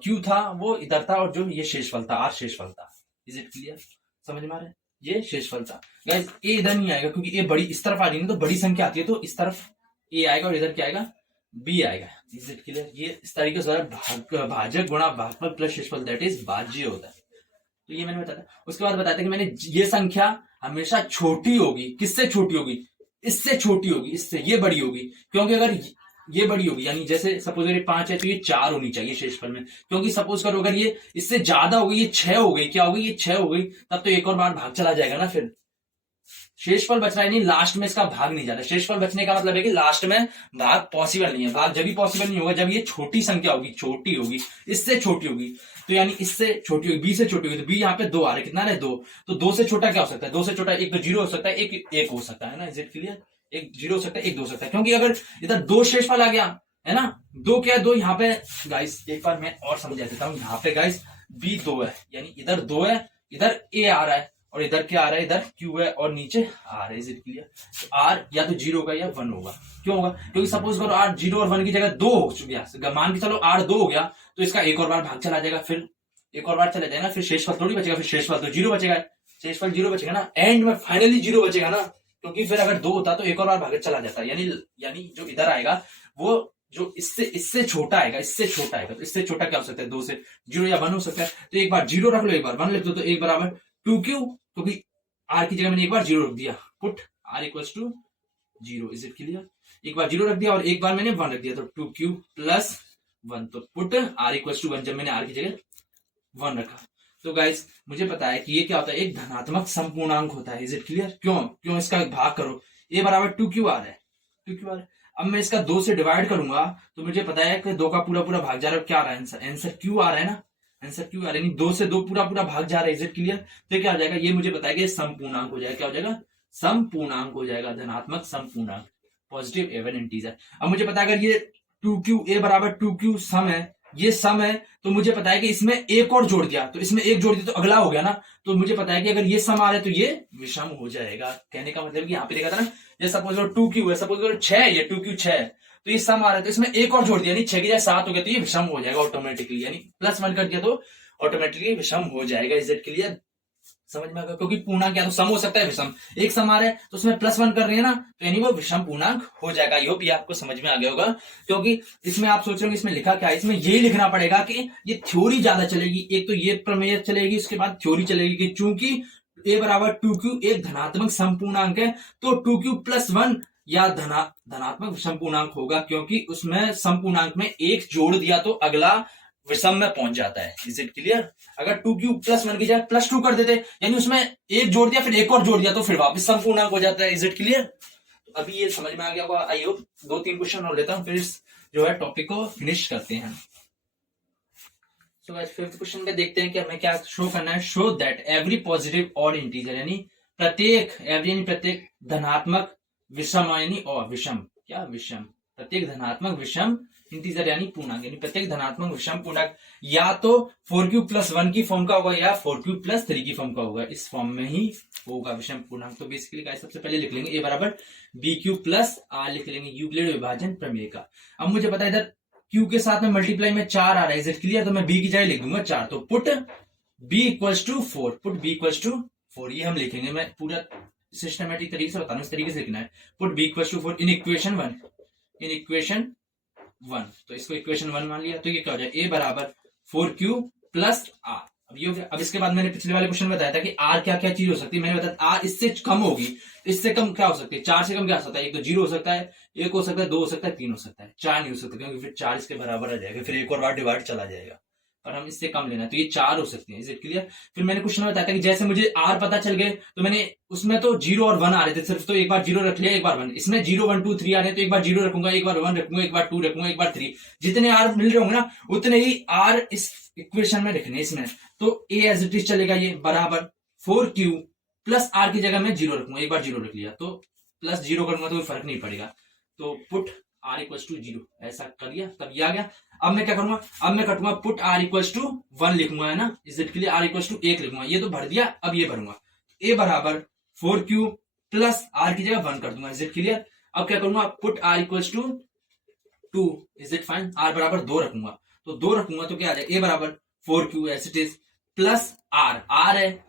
Q था वो इधर था, और जो ये शेषफल था, R शेषफल था। Is it clear? समझ में आ रहा है? ये शेषफल था गाइस। A इधर नहीं आएगा क्योंकि A बड़ी इस तरफ आ रही है, तो बड़ी संख्या आती है, तो इस तरफ A आएगा और इधर क्या आएगा, B आएगा। Is it clear? ये इस तरीके से भाजक गुणा भागफल प्लस शेषफल, दैट इज भाज्य होता है। तो ये मैंने बताया। उसके बाद बताया था कि मैंने ये संख्या हमेशा छोटी होगी, किससे छोटी होगी, इससे छोटी होगी, इससे ये बड़ी होगी, क्योंकि अगर ये बड़ी होगी, यानी जैसे सपोज अगर 5 है तो ये 4 होनी चाहिए शेषफल में, क्योंकि सपोज करो अगर ये इससे ज्यादा हो गई, ये 6 हो गई, क्या हो गई, ये 6 हो गई, तब तो एक और बार भाग चला जाएगा ना, फिर शेषफल बच रहा है, नहीं लास्ट में इसका भाग नहीं जा रहा। शेषफल बचने का मतलब है कि लास्ट में भाग पॉसिबल नहीं है। भाग जब भी पॉसिबल नहीं होगा जब ये छोटी संख्या होगी, छोटी होगी, इससे छोटी होगी, तो यानी इससे छोटी होगी, बी से छोटी होगी, तो बी यहाँ पे 2 आ रहा है, कितना है 2, तो 2 से छोटा क्या हो सकता है, 2 से छोटा एक तो 0 हो सकता है, एक हो सकता है ना। Is it clear? एक 0 हो सकता है, एक 2 हो सकता है, क्योंकि अगर इधर 2 शेषफल आ गया है ना, 2 क्या है, 2 यहाँ पे गाइस एक बार मैं और समझा देता हूँ। यहाँ पे गाइस बी 2 है, यानी इधर 2 है, इधर ए आ रहा है, और इधर क्या आ रहा है, इधर क्यू है और नीचे आर है। Is it clear? तो आर या तो 0 होगा या 1 होगा। क्यों होगा? क्योंकि सपोज करो आर 0 और 1 की जगह 2 हो गया, मान के चलो आर 2 हो गया, तो इसका एक और बार भाग चला जाएगा, फिर एक और बार चला जाएगा, फिर शेषफल थोड़ी बचेगा, फिर शेषफल तो 0 बचेगा, शेषफल 0 बचेगा ना, एंड में फाइनली 0 बचेगा ना, क्योंकि फिर अगर 2 होता तो एक और बार भाग चला जाता। यानी जो इधर आएगा वो जो इससे छोटा आएगा, इससे छोटा आएगा, तो इससे छोटा क्या हो सकता है, 2 से 0 या 1 हो सकता है। तो एक बार 0 रख लो, एक बार 1 लिख दो, तो 1 बराबर 2q, क्योंकि आर की जगह मैंने एक बार 0 रख दिया, put r equals to 0। Is it clear? एक बार 0 रख दिया और एक बार मैंने 1 रख दिया, तो 2q प्लस 1, तो पुट आर इक्वल्स टू 1, जब मैंने आर की जगह 1 रखा। तो गाइस मुझे पता है कि ये क्या होता है, एक धनात्मक संपूर्णांक होता है। Is it clear? क्यों इसका भाग करो, a बराबर 2q आ रहा है, 2q आ रहा है। अब मैं इसका 2 से डिवाइड करूंगा तो मुझे पता है कि 2 का पूरा पूरा भाग जा रहा है, क्या आ रहा है आंसर, q आ रहा है ना। आंसर क्यू आ रहा है, यानी 2 से 2 पूरा पूरा भाग जा रहा है। Is it clear? तो क्या हो जाएगा, ये मुझे बताया कि समपूर्णांक हो जाएगा। क्या हो जाएगा? समपूर्णांक हो जाएगा, धनात्मक समपूर्णांक, पॉजिटिव इवन इंटीजर। अब मुझे पता है अगर ये 2q a बराबर 2q सम है, ये सम है, तो मुझे पता है कि इसमें एक और जोड़ दिया, तो इसमें एक जोड़ दिया तो अगला हो गया ना। तो मुझे पता है कि अगर ये सम आ रहा है तो ये विषम हो जाएगा। कहने का मतलब कि यहाँ पे देखा था ना, ये सपोज करो 2q है, सपोज करो 6 ये 2q 6 है, तो ये सम आ रहा है तो इसमें एक और जोड़ दिया, यानी 6 की जगह 7 हो गया, तो ये विषम हो जाएगा ऑटोमेटिकली, यानी +1 कर दिया तो ऑटोमेटिकली विषम हो जाएगा। Is it clear? समझ में आ गया? क्योंकि पूर्णांक क्या तो सम हो सकता है, विषम एक सम आ रहा है तो उसमें +1 कर रहे हैं ना, तो यानी वो विषम पूर्णांक हो जाएगा। आई होप ये आपको समझ में आ गया होगा। क्योंकि इसमें आप सोच रहे होंगे इसमें लिखा क्या है, इसमें यही लिखना पड़ेगा कि ये थ्योरी ज्यादा चलेगी, एक तो ये प्रमेय चलेगी, उसके बाद थ्योरी चलेगी कि चूंकि a बराबर 2q एक धनात्मक समपूर्णांक है तो 2q + 1 या धनात्मक विषम पूर्णांक होगा, क्योंकि उसमें समपूर्णांक में एक जोड़ दिया तो अगला विषम में पहुंच जाता है। Is it clear? अगर 2q + 1 की जगह +2 कर देते, यानी उसमें एक जोड़ दिया फिर एक और जोड़ दिया तो फिर वापस समपूर्णांक हो जाता है। Is it clear? तो अभी ये समझ में आ गया होगा। आई होप 2-3 क्वेश्चन और लेता हूं, फिर जो है टॉपिक को फिनिश करते हैं। सो गाइस 5th क्वेश्चन में देखते हैं कि हमें क्या शो करना है। Show that every positive odd integer, यानी प्रत्येक एवरी यानी प्रत्येक धनात्मक विषम यानी और विषम क्या विषम प्रत्येक धनात्मक विषम इंटीजर यानी पूर्णांक, यानी प्रत्येक धनात्मक विषम पूर्णांक या तो 4q + 1 की फॉर्म का होगा या 4q + 3 की फॉर्म का होगा, इस फॉर्म में ही होगा विषम पूर्णांक। तो बेसिकली गाइस सबसे पहले लिख लेंगे a बराबर bq + r, लिख लेंगे यूक्लिड विभाजन प्रमेय का। अब मुझे पता है इधर q के साथ में मल्टीप्लाई में 4 आ रहा है। Is it clear? तो मैं b की जगह लिख दूंगा 4, तो पुट b = 4, पुट b = 4 ये हम लिखेंगे। मैं पूरा सिस्टमेटिक तरीके से बता रहा हूं, इस तरीके से लिखना है। पुट b = 4 इन इक्वेशन 1, तो इसको इक्वेशन 1 मान लिया। तो ये क्या हो जाए, a बराबर 4q + r। अब ये हो गया। अब इसके बाद मैंने पिछले वाले क्वेश्चन में बताया था कि r क्या क्या चीज हो सकती है, मैंने बताया r इससे कम होगी, इससे कम क्या हो सकती है, 4 से कम क्या हो सकता है, एक तो 0 हो सकता है, 1 हो सकता है, 2 हो सकता है, 3 हो सकता है, 4 नहीं हो सकता, क्योंकि फिर 4 इसके बराबर आ जाएगा, फिर एक और बार डिवाइड चला जाएगा, और हम इससे कम लेना है, तो ये 4 हो सकते हैं। Is it clear? फिर मैंने क्वेश्चन में बताया था कि जैसे मुझे r पता चल गए तो मैंने उसमें तो 0 और 1 आ रहे थे सिर्फ, तो एक बार 0 रख लिया, एक बार 1, इसमें 0 1 2 3 आ रहे हैं तो एक बार 0 रखूंगा, एक बार 1 रखूंगा, एक बार 2 रखूंगा, एक बार 3, जितने r मिल रहे होंगे ना उतने ही r इस इक्वेशन में रखने इसमें। तो a एज इट इज चलेगा, ये बराबर 4q + r की जगह मैं 0 रखूंगा, एक बार 0 रख लिया तो +0 करूंगा तो कोई फर्क नहीं पड़ेगा, तो पुट r = 0 ऐसा कर लिया, तब ये आ गया। अब मैं क्या करूंगा, अब मैं कटूंगा, पुट r = 1 लिखूंगा, है ना। Is it clear? r = 1 लिखूंगा, ये तो भर दिया, अब ये भरूंगा, a बराबर 4q + r की जगह 1 कर दूंगा। Is it clear? अब क्या करूंगा, put r = 2, is it fine, r बराबर 2 रखूंगा, तो 2 रखूंगा तो क्या आ जाएगा, a बराबर 4q as it is + r है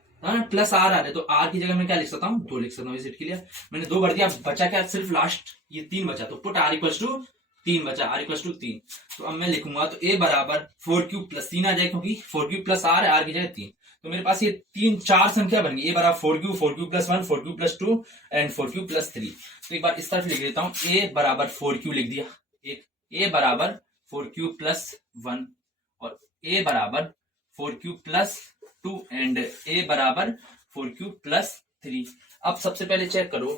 प्लस r आ रहा है, तो r की जगह मैं क्या लिख सकता हूँ, 2 लिख सकता हूँ। Is it clear? मैंने 2 भर दिया, बचा क्या, सिर्फ लास्ट ये 3 बचा, तो पुट r = 3 बचा, r = 3। तो अब मैं लिखूंगा तो a बराबर 4q + 3 आ जाए, क्योंकि 4q + r है, r की जगह 3, तो मेरे पास ये 4 संख्या बन गई, a बराबर 4q, 4q + 1, 4q + 2 and 4q + 3। तो एक बार इस तरफ लिख देता हूँ, a बराबर 4q लिख दिया, एक a बराबर 4q + 1 और a बराबर 4q + 2 एंड a बराबर 4q + 3। अब सबसे पहले चेक करो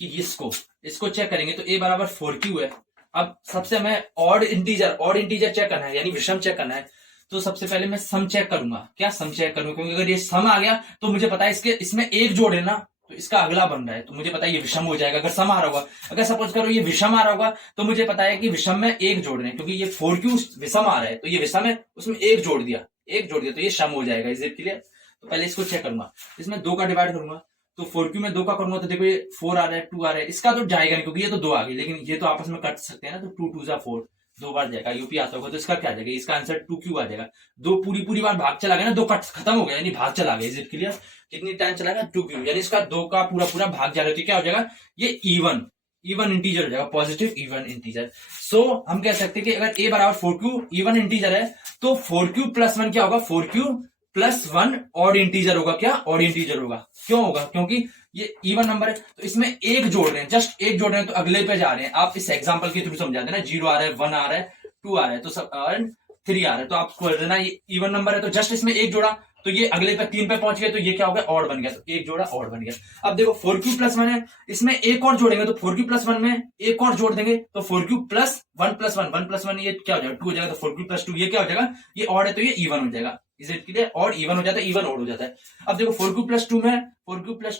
कि इसको चेक करेंगे तो a बराबर 4q है। अब सबसे हमें ऑड इंटीजर चेक करना है, यानी विषम चेक करना है, तो सबसे पहले मैं सम चेक करूंगा। क्या सम चेक करूंगा, क्योंकि अगर ये सम आ गया तो मुझे पता है इसमें एक जोड़ है ना, तो इसका अगला बन रहा है, तो मुझे पता है ये विषम हो जाएगा। अगर सम आ रहा होगा, अगर सपोज करो ये विषम आ रहा होगा, तो मुझे पता है कि विषम में एक जोड़ रहे हैं, क्योंकि ये 4q विषम आ रहा है, तो ये विषम है, उसमें एक जोड़ दिया तो ये सम हो जाएगा। Is it clear? तो पहले इसको चेक करूंगा, इसमें 2 का डिवाइड करूंगा, तो 4q में 2 का करूंगा तो देखो ये 4 आ रहा है, 2 आ रहा है, इसका तो जाएगा नहीं क्योंकि ये तो 2 आ गई, लेकिन ये तो आपस में कट सकते हैं ना, तो 2 2 जा 4, 2 बार जाएगा, यूपी आता होगा, तो इसका क्या आ जाएगा, इसका आंसर 2q आ जाएगा। 2 पूरी बार भाग चला गया ना, 2 कट खत्म हो गया, यानी भाग चला गया। Is it clear? कितनी टाइम चलाएगा, 2q, यानी इसका 2 का पूरा भाग जा रहा है, तो क्या हो जाएगा, ये इवन इंटीजर हो जाएगा, पॉजिटिव इवन इंटीजर। सो हम कह सकते हैं कि अगर a बराबर 4q इवन इंटीजर है, तो 4q + 1 क्या होगा, 4q + 1 ऑड इंटीजर होगा। क्या ऑड इंटीजर होगा? क्यों होगा? क्योंकि ये इवन नंबर है, तो इसमें एक जोड़ रहे हैं, जस्ट एक जोड़ रहे हैं, तो अगले पे जा रहे हैं। आप इस एग्जांपल के थ्रू समझा देना, 0 आ रहा है, 1 आ रहा है, 2 आ रहा है, तो सब 3 आ रहा है, तो आपको देना ये इवन नंबर है, तो जस्ट इसमें एक जोड़ा, तो ये अगले पे 3 पे पहुंच गए, तो ये क्या हो गया, ऑड बन गया, तो एक जोड़ा ऑड बन गया। अब देखो 4q+1 है, इसमें एक और जोड़ेंगे तो 4q+1 में एक और जोड़ देंगे तो 4q+1+1 1+1 ये क्या हो जाएगा, 2 हो जाएगा, तो 4q+2 ये क्या हो जाएगा, ये ऑड है तो ये इवन हो जाएगा। Is it clear? Odd even हो जाता है, इवन ऑड हो जाता है। अब देखो 4q+2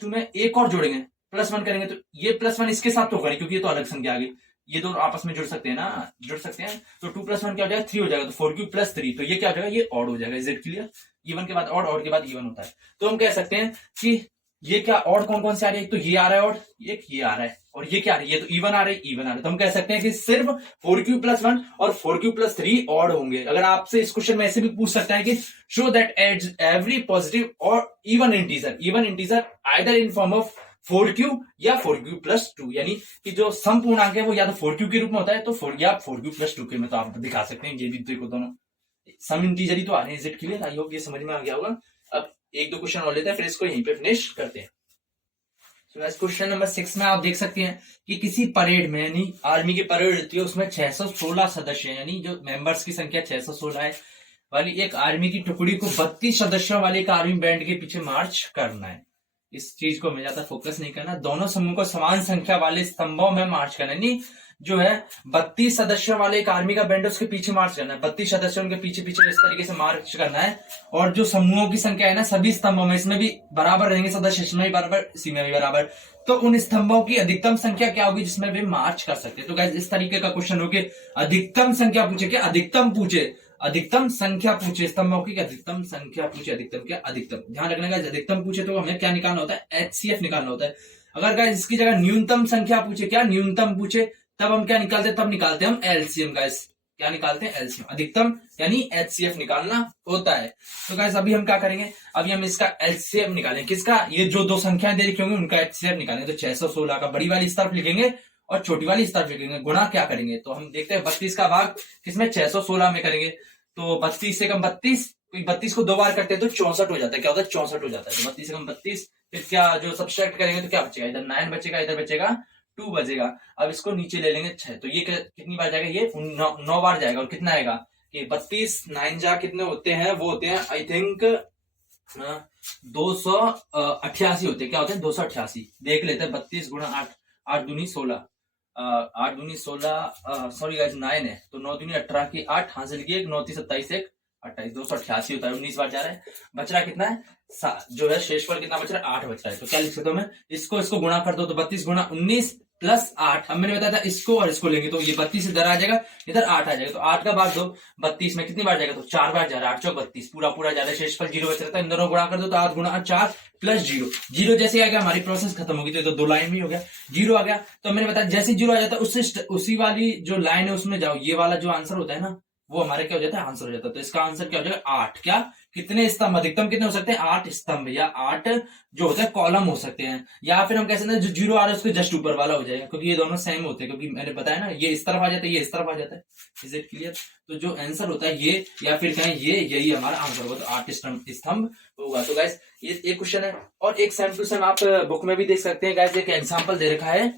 में एक और जोड़ेंगे, +1 करेंगे तो ये +1 इसके साथ तो होगा नहीं, क्योंकि ये तो अलग संख्या आ गई, ये दोनों आपस में जुड़ सकते हैं ना, जुड़ सकते हैं, तो 2+1 क्या हो जाएगा, 3 हो जाएगा, तो 4q+3, तो ये क्या हो जाएगा, ये ऑड हो जाएगा। Is it clear? इवन के बाद ऑड, ऑड के बाद इवन होता है। तो हम कह सकते हैं कि ये क्या ऑड कौन कौन से आ रहे हैं, तो ये आ रहा है ऑड, एक ये आ रहा है, और ये क्या आ रही है, ये तो इवन आ रही है, इवन आ रहा है। तो हम कह सकते हैं कि सिर्फ 4q+1 और 4q+3 ऑड होंगे। अगर आपसे इस क्वेश्चन में ऐसे भी पूछ सकता है कि शो दैट एड्स एवरी पॉजिटिव और even integer either in form of 4q या 4q+2, यानी कि जो सम पूर्णांक है वो या तो 4q के रूप में होता है, तो 4 या 4q+2 के में, तो आप दिखा सकते हैं। ये भी देखो दोनों सम इंटीजर ही तो आ रहे हैं। Is it clear? I hope ये समझ में आ गया होगा। अब एक दो क्वेश्चन और लेते हैं, फिर इसको यहीं पे फिनिश करते हैं। क्वेश्चन नंबर 6 में आप देख सकते हैं कि किसी परेड में, यानी आर्मी की परेड होती है, उसमें 616 सदस्य हैं, यानी जो मेंबर्स की संख्या 616 है वाली एक आर्मी की टुकड़ी को 32 सदस्यों वाले एक आर्मी बैंड के पीछे मार्च करना है। इस चीज को हमें ज्यादा फोकस नहीं करना। दोनों समूह को समान संख्या वाले स्तंभों में मार्च करना है, जो है 32 सदस्यों वाले एक आर्मी का बैंड, उसके पीछे मार्च करना है, 32 सदस्यों के पीछे पीछे इस तरीके से मार्च करना है। और जो समूहों की संख्या है ना सभी स्तंभों में, इसमें भी बराबर रहेंगे सदस्य, इसमें भी बराबर, इसी में भी बराबर, तो उन स्तंभों की अधिकतम संख्या क्या होगी जिसमें वे मार्च कर सकते हैं। तो गाइस इस तरीके का क्वेश्चन हो कि अधिकतम संख्या पूछे, क्या अधिकतम पूछे, अधिकतम संख्या पूछे स्तंभों की, अधिकतम संख्या पूछे, अधिकतम क्या, अधिकतम। ध्यान रखना गाइस, अधिकतम पूछे तो हमें क्या निकालना होता है, HCF निकालना होता है। अगर गाइस इसकी जगह न्यूनतम संख्या पूछे, क्या न्यूनतम पूछे, तब हम क्या निकालते हैं, तब निकालते हैं हम LCM। गाइस क्या निकालते हैं, LCM। अधिकतम यानी HCF निकालना होता है। तो गाइस अभी हम क्या करेंगे, अभी हम इसका LCM निकालेंगे। किसका, ये जो दो संख्याएं दे रखी होंगी उनका HCF निकालेंगे। तो 616 का बड़ी वाली इस तरफ लिखेंगे और छोटी वाली इस तरफ लिखेंगे, गुणा क्या करेंगे, तो हम देखते हैं 32 का भाग किसमें, 616 में करेंगे। तो 32 से कम 32, 32 को 2 बार करते हैं तो 64 हो जाता है, क्या होता है, 64 हो जाता है। तो 32 से कम 32, फिर क्या जो सब्सट्रैक्ट करेंगे तो क्या बचेगा, इधर 9 बचेगा, इधर बचेगा 2 बचेगा। अब इसको नीचे ले लेंगे 6, तो ये कितनी बार जाएगा, ये 9 बार जाएगा। और कितना आएगा कि 32 9 जा कितने होते हैं, वो होते हैं आई थिंक 288 होते हैं, क्या होते हैं 288। देख लेते हैं, 32 गुणा 8, 8 दूनी 16, 8 दूनी 16, सॉरी गाइस 9 है, तो 9 दूनी 18 की 8 हासिल की, 1 9 3 27 1 28, 288 होता है। 19 बार जा रहा है, बच रहा कितना है, जो है शेषफल कितना बच रहा है, 8 बच रहा है। तो क्या लिख सकता हूं मैं, इसको गुणा कर दो, तो 32 गुणा 19 प्लस 8। अब मैंने बताया था इसको और इसको लेंगे, तो ये 32 इधर आ जाएगा, इधर 8 आ जाएगा, तो 8 का भाग दो 32 में कितनी बार जाएगा, तो 4 बार जा रहा है, 8 चौक 32, पूरा पूरा जा रहा है, शेषफल 0 बच रहा है। इन दोनों गुणा कर दो, तो 8 गुणा 4 प्लस 0, 0 जैसे आ गया हमारी प्रोसेस खत्म होगी। तो 2 लाइन में हो गया, 0 आ गया। तो मैंने बताया जैसे 0 आ जाता है उससे उसी वाली जो लाइन है उसमें जाओ, ये वाला जो आंसर होता है ना वो हमारे क्या हो जाता है, आंसर हो जाता है। तो इसका आंसर क्या हो जाएगा, 8। क्या, कितने स्तंभ, अधिकतम कितने हो सकते हैं, 8 स्तंभ, या 8 जो होते हैं कॉलम हो सकते हैं। या फिर हम कह सकते हैं जो 0 आ रहा है उसके जस्ट ऊपर वाला हो जाएगा, क्योंकि ये दोनों सेम होते हैं, क्योंकि मैंने बताया ना ये इस तरफ आ जाता है, ये इस तरफ आ जाता है। Is it clear? तो जो आंसर होता है ये, या फिर कहें ये, यही हमारा आंसर होगा। तो 8 स्तंभ होगा। तो गाइस ये एक क्वेश्चन है, और एक सेम टू सेम आप बुक में भी देख सकते हैं। गाइस एक एग्जाम्पल दे रखा है,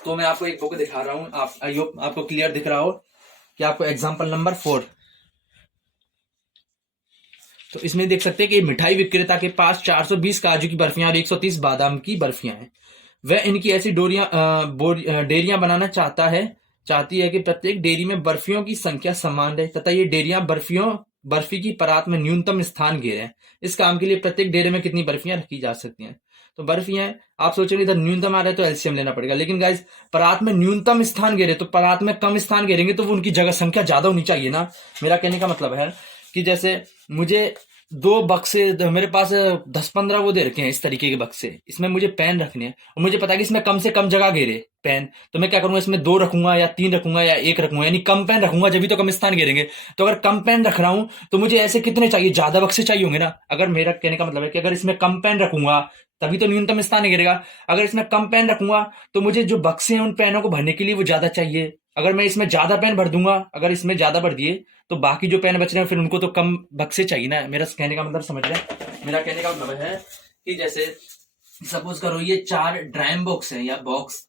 तो मैं आपको एक बुक दिखा रहा हूँ, आप आई होप आपको क्लियर दिख रहा हो कि आपको एग्जाम्पल नंबर 4, तो इसमें देख सकते हैं कि मिठाई विक्रेता के पास 420 काजू की बर्फियां और 130 बादाम की बर्फियां हैं। वह इनकी ऐसी डेयरियां बनाना चाहती है कि प्रत्येक डेयरी में बर्फियों की संख्या समान रहे, तथा ये डेयरियां बर्फी की परात में न्यूनतम स्थान घेरे। इस काम के लिए प्रत्येक डेयरी में कितनी बर्फियां रखी जा सकती हैं। तो बर्फियां आप सोचेंगे इधर न्यूनतम आ रहा है तो एलसीएम लेना पड़ेगा, लेकिन गाइस परात में न्यूनतम स्थान घेरे, तो परात में कम स्थान घेरेंगे तो वो उनकी जगह संख्या ज्यादा होनी चाहिए ना। मेरा कहने का मतलब है कि जैसे मुझे 2 बक्से, मेरे पास 10-15 वो दे रखे हैं इस तरीके के बक्से, इसमें मुझे पेन रखने हैं और मुझे पता है कि इसमें कम से कम जगह घेरे पेन, तो मैं क्या करूंगा, इसमें 2 रखूंगा या 3 रखूंगा या 1 रखूंगा, यानी कम पेन रखूंगा जब भी तो कम स्थान घेरेंगे। तो अगर कम पेन रख रहा हूं तो मुझे ऐसे कितने चाहिए, ज्यादा बक्से चाहिए होंगे ना। अगर मेरा कहने का मतलब है कि अगर इसमें कम पेन रखूंगा तभी तो न्यूनतम स्थान घेरेगा। अगर इसमें कम पेन रखूंगा तो मुझे जो बक्से हैं उन पेनों को भरने के लिए वो ज्यादा चाहिए। अगर मैं इसमें ज्यादा पेन भर दूंगा, अगर इसमें ज्यादा भर दिए तो बाकी जो पेन बच रहे हैं फिर उनको तो कम बक्से चाहिए ना। मेरा कहने का मतलब समझ रहे हैं। मेरा कहने का मतलब है कि जैसे सपोज करो ये 4 ड्राइंग बॉक्स है, या बॉक्स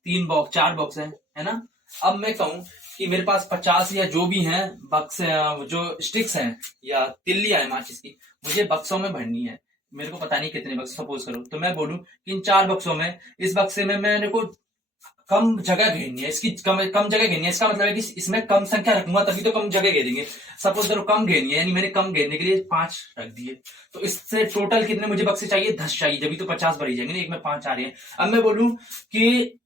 4 बॉक्स है ना। अब मैं कहूं कि मेरे पास 50 या जो भी हैं बक्स, जो स्टिक्स हैं या तिल्लियां हैं माचिस की, मुझे बक्सों में भरनी है। मेरे को पता नहीं कितने बक्स सपोज करो, तो मैं बोलूं कि इन 4 बक्सों में इस बक्से में मेरे को कम जगह घेरनी है, इसकी कम जगह घेरनी है। इसका मतलब है कि इसमें कम संख्या रखूंगा तभी तो कम जगह घेरेंगे। सपोज करो कम घेरनी है, यानी मैंने कम घेरने के लिए 5 रख दिए, तो इससे टोटल कितने मुझे बक्से चाहिए? 10 चाहिए, जब तो 50 भरी जाएंगे ना, एक में 5 आ रहे हैं। अब मैं बोलूं कि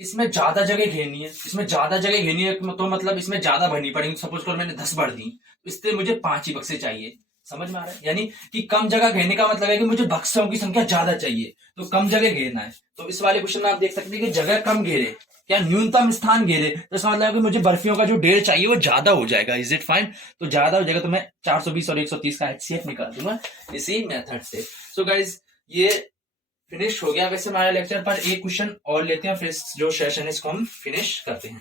इसमें ज्यादा जगह घेरनी है, इसमें ज्यादा जगह घेरनी है, तो मतलब इसमें ज्यादा भरनी पड़ेगी। सपोज करो मैंने 10 भर दी, तो इससे मुझे 5 ही बक्से चाहिए। समझ में आ रहा है? यानी कि कम जगह घेरने का मतलब है कि मुझे बक्सों की संख्या ज्यादा चाहिए, तो कम जगह घेरना है। तो इस वाले क्वेश्चन में आप देख सकते हैं कि जगह कम घेरे, क्या न्यूनतम स्थान घेरे, तो इसका मतलब है कि मुझे बर्फियों का जो ढेर चाहिए वो ज्यादा हो जाएगा। Is it fine? तो ज्यादा हो जाएगा तो मैं 420 और 130 का HCF निकाल दूंगा इसी मेथड से। सो गाइज, ये फिनिश हो गया वैसे हमारा लेक्चर, पर एक क्वेश्चन और लेते हैं, फिर जो सेशन है इसको हम फिनिश करते हैं।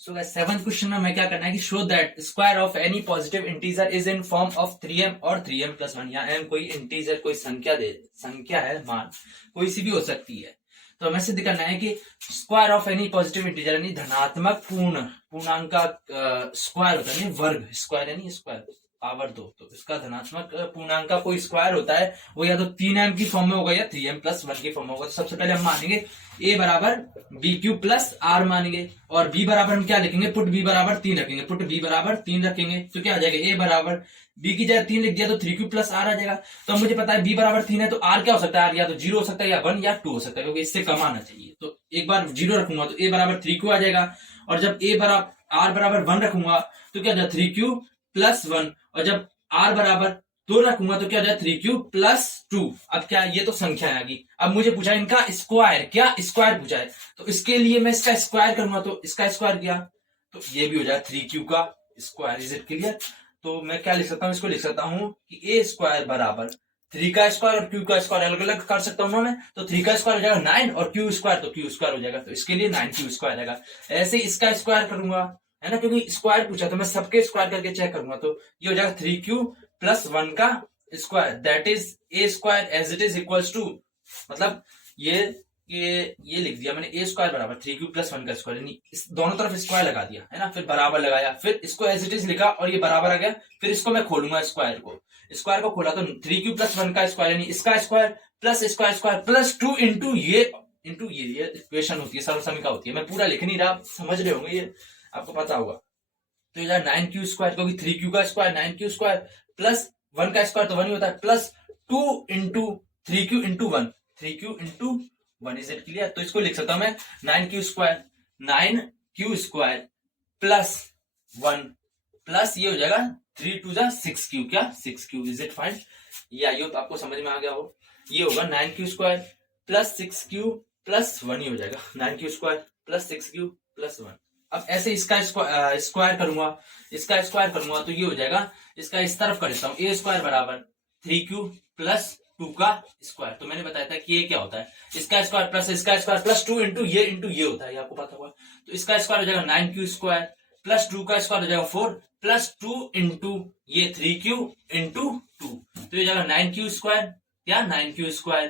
सो गाइस, 7th क्वेश्चन में हमें क्या करना है कि show that square of any positive integer is in form of 3m और 3m प्लस 1। या m कोई इंटीजर, कोई संख्या है, मान कोई सी भी हो सकती है। तो हमें सिद्ध करना है कि square of any positive integer यानी धनात्मक पूर्णांक का स्क्वायर होता है, वर्ग, स्क्वायर यानी स्क्वायर पावर 2, तो इसका धनात्मक पूर्णांक का कोई स्क्वायर होता है, वो या तो 3m की फॉर्म में होगा या 3m प्लस 1 की फॉर्म में होगा। तो सबसे पहले हम मानेंगे a बराबर बी क्यू प्लस आर मानेंगे, और b बराबर हम क्या लिखेंगे? पुट b बराबर 3 रखेंगे, पुट b बराबर 3 रखेंगे, तो क्या आ जाएगा? a बराबर b की जगह 3 लिख दिया तो 3q प्लस आर आ जाएगा। तो मुझे पता है b बराबर 3 है, तो r क्या हो सकता है? r या तो 0 हो सकता है, या 1 या 2 हो सकता है, क्योंकि इससे कम आना चाहिए। तो एक बार 0 रखूंगा तो a बराबर 3q आ जाएगा, और जब a बराबर r बराबर 1 रखूंगा तो क्या हो जाएगा? 3q प्लस 1, और जब r बराबर 2 रखूंगा तो क्या हो जाए? 3q plus 2। अब क्या, ये तो संख्या है आगे, अब मुझे पूछा इनका स्क्वायर, क्या स्क्वायर पूछा है, तो इसके लिए मैं इसका स्क्वायर करूंगा, तो इसका स्क्वायर किया तो ये भी हो जाए 3q का स्क्वायर। Is it clear? तो मैं क्या लिख सकता हूँ? इसको लिख सकता हूँ कि a स्क्वायर बराबर 3 का स्क्वायर और q का स्क्वायर अलग अलग कर सकता हूँ ना मैं, तो 3 का स्क्वायर हो जाएगा 9 और q स्क्वायर तो q स्क्वायर हो जाएगा, तो इसके लिए 9q स्क्वायर आएगा। ऐसे इसका स्क्वायर करूंगा, है ना, क्योंकि स्क्वायर पूछा तो मैं सबके स्क्वायर करके चेक करूंगा, तो ये हो जाएगा 3q प्लस 1 का square, that is a square as it is equals to, मतलब ये लिख दिया मैंने, a स्क्वायर बराबर 3q प्लस 1 का स्क्वायर, यानी इस दोनों तरफ स्क्वायर लगा दिया, है ना, फिर बराबर लगाया, फिर इसको एज इट इज लिखा और ये बराबर आ गया, फिर इसको मैं खोलूंगा स्क्वायर को खोला तो 3q प्लस 1 का स्क्वायर यानी इसका square plus square square plus 2 into ये इक्वेशन होती है, सर्वसमीका होती है। मैं पूरा लिख नहीं रहा, समझ रहे होंगे, ये आपको पता होगा। तो ये 9q स्क्वायर, क्योंकि 3q का स्क्वायर 9q स्क्वायर प्लस 1 का स्क्वायर तो 1 ही होता है, plus 2 into 3q into 1, 3q into 1। Is it clear? तो इसको लिख सकता हूं मैं 9q स्क्वायर प्लस 1 प्लस ये हो जाएगा 3 टू 6q, क्या 6q। Is it fine? या ये तो आपको समझ में आ गया हो, ये होगा 9q square plus 6q plus 1 ही हो जाएगा, 9q square plus 6q plus 1। अब ऐसे इसका स्क्वायर करूंगा तो ये हो जाएगा, इसका इस तरफ कर देता हूं, a स्क्वायर बराबर 3q प्लस 2 का स्क्वायर। तो मैंने बताया था कि ये क्या होता है, इसका स्क्वायर प्लस इसका स्क्वायर प्लस 2 इंटू ये होता है, ये आपको पता होगा। तो इसका स्क्वायर हो जाएगा 9q स्क्वायर प्लस 2 का स्क्वायर हो जाएगा 4 प्लस 2 इंटू ये 3q इंटू 2, तो ये जाएगा 9q स्क्वायर, या 9q स्क्वायर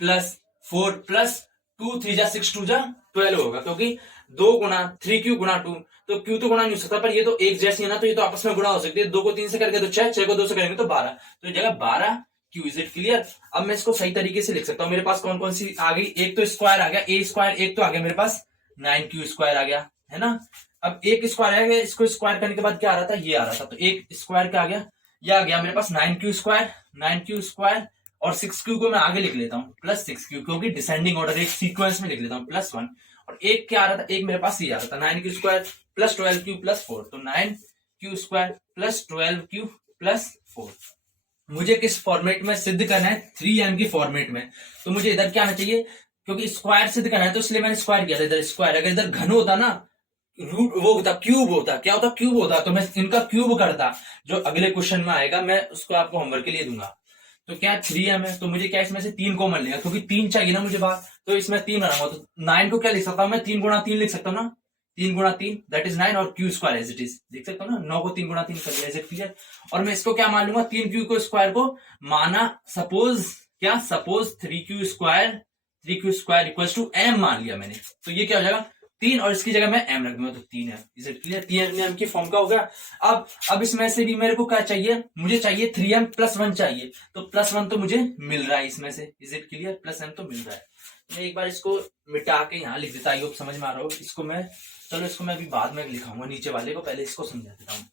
प्लस 4 प्लस 2 3 जा 6 2 जा 12 होगा, क्योंकि 2 गुना 3q गुना 2, तो q तो गुना नहीं हो सकता, पर ये तो एक जैसी है ना, तो ये तो आपस में गुणा हो सकती है। 2 को 3 से करके तो 6, 6 को 2 से करेंगे तो 12, तो ये जगह 12q। Is it clear? अब मैं इसको सही तरीके से लिख सकता हूँ। मेरे पास कौन कौन सी आ गई? एक तो स्क्वायर आ गया, a स्क्वायर, एक तो आ गया मेरे पास 9q स्क्वायर आ गया, है ना। अब एक स्क्वायर आ गया, इसको स्क्वायर करने के बाद क्या आ रहा था? ये आ रहा था, तो एक स्क्वायर क्या आ गया? ये आ गया मेरे पास 9q स्क्वायर और 6q को मैं आगे लिख लेता हूँ प्लस 6q, क्योंकि डिसेंडिंग ऑर्डर एक सीक्वेंस में लिख लेता हूँ प्लस 1। और एक क्या आ रहा था? एक मेरे पास ये आ रहा था 9q square plus 12q plus 4, तो 9q square plus 12q plus 4। मुझे किस फॉर्मेट में सिद्ध करना है? 3m की फॉर्मेट में। तो मुझे इधर क्या आना चाहिए, क्योंकि स्क्वायर सिद्ध करना है तो इसलिए मैंने स्क्वायर किया था इधर स्क्वायर। अगर इधर घन होता ना, रूट वो होता, क्यूब होता, क्या होता? क्यूब होता, तो मैं इनका क्यूब करता, जो अगले क्वेश्चन में आएगा मैं उसको आपको होमवर्क के लिए दूंगा। तो क्या 3m है, तो मुझे क्या इसमें से 3 कॉमन लेगा, क्योंकि 3 चाहिए ना मुझे बाहर, तो इसमें 3 बनाऊंगा। तो 9 को क्या लिख सकता हूँ मैं? 3 गुणा 3 लिख सकता हूँ ना, 3 गुणा 3 दैट इज 9, और q square as it is देख सकता हूँ ना, 9 को 3 गुणा 3 कर लिया, एज इट क्लियर। और मैं इसको क्या मान लूंगा? 3q को स्क्वायर को माना, suppose 3q square equals to m मान लिया मैंने, तो ये क्या हो जाएगा? 3 और इसकी जगह मैं m रख दूंगा तो 3m। Is it clear? 3m की फॉर्म का हो गया। अब इसमें से भी मेरे को क्या चाहिए, मुझे चाहिए 3m प्लस 1 चाहिए, तो प्लस 1 तो मुझे मिल रहा है इसमें से। Is it clear? Plus m तो मिल रहा है। मैं एक बार इसको मिटा के यहाँ लिख देता हूँ, समझ में आ रहा हो इसको मैं। चलो इसको मैं अभी बाद में लिखाऊंगा नीचे वाले को, पहले इसको समझा देता हूँ।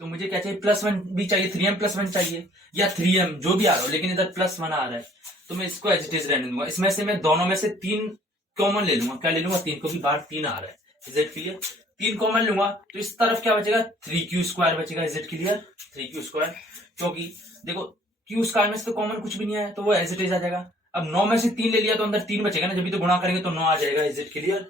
तो मुझे क्या चाहिए, प्लस 1 भी चाहिए, 3m प्लस 1 चाहिए या 3m जो भी आ रहा हो, लेकिन इधर प्लस 1 आ रहा है तो मैं इसको एज इट इज रहने दूंगा। इसमें से मैं दोनों में से 3 कॉमन ले लूंगा। क्या ले लूंगा? 3, क्योंकि बाहर 3 आ रहा है। Is it clear? 3 कॉमन लूंगा तो इस तरफ क्या बचेगा, 3q² बचेगा। Is it clear? 3q², क्योंकि देखो q² में से तो कॉमन कुछ भी नहीं आया तो वो एज इट इज आ जाएगा। अब 9 में से 3 ले लिया तो अंदर 3 बचेगा ना, जब भी तो गुणा करेंगे तो 9 आ जाएगा। Is it clear?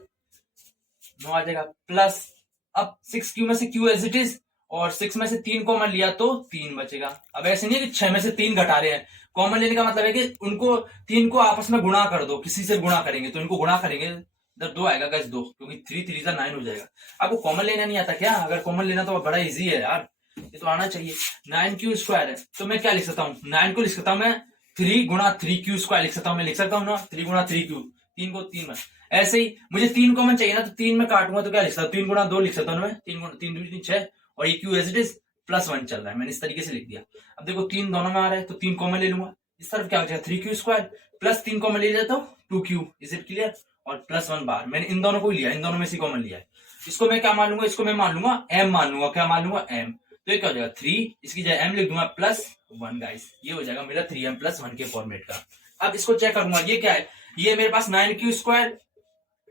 9 आ जाएगा प्लस, अब 6q में से q एज इट इज, और 6 में से 3 कॉमन लिया तो 3 बचेगा। अब ऐसे नहीं है कि 6 में से 3 घटा रहे हैं, कॉमन लेने का मतलब है कि उनको 3 को आपस में गुणा कर दो, किसी से गुणा करेंगे तो इनको गुणा करेंगे, इधर 2 आएगा गैस 2, क्योंकि 3 3 जा 9 हो जाएगा। आपको कॉमन लेना नहीं आता क्या? अगर कॉमन लेना तो बड़ा इजी है यार, ये तो आना चाहिए। 9q² है तो मैं क्या लिख सकता हूँ, 9 को लिख सकता हूँ मैं 3 गुणा 3q² लिख सकता हूँ। मैं लिख सकता हूँ ना 3 गुणा 3q, 3 को 3 में। ऐसे ही मुझे 3 कॉमन चाहिए ना, तो 3 में काटूंगा तो क्या लिख सकता हूँ, 3 गुणा 2 लिख सकता हूँ मैं। 3 गुणा 3 2 3 6, और ये q as it is plus 1 चल रहा है, मैंने इस तरीके से लिख दिया। अब देखो 3 दोनों में आ रहा है तो 3 कॉमन ले लूंगा, इस तरफ क्या हो जाएगा 3q² प्लस 3 कॉमन ले लिया तो 2q। Is it clear? और प्लस 1 बार मैंने इन दोनों को लिया, इन दोनों में से कॉमन लिया है। इसको मैं क्या मान लूंगा, इसको मैं मान लूंगा m मान लूंगा। क्या मान लूंगा? m। तो ये क्या हो जाएगा 3, इसकी जगह m लिख दूंगा प्लस 1 गाइस। ये हो जाएगा मेरा 3m प्लस 1 के फॉर्मेट का। अब इसको चेक करूंगा, ये क्या है, ये मेरे पास 9q²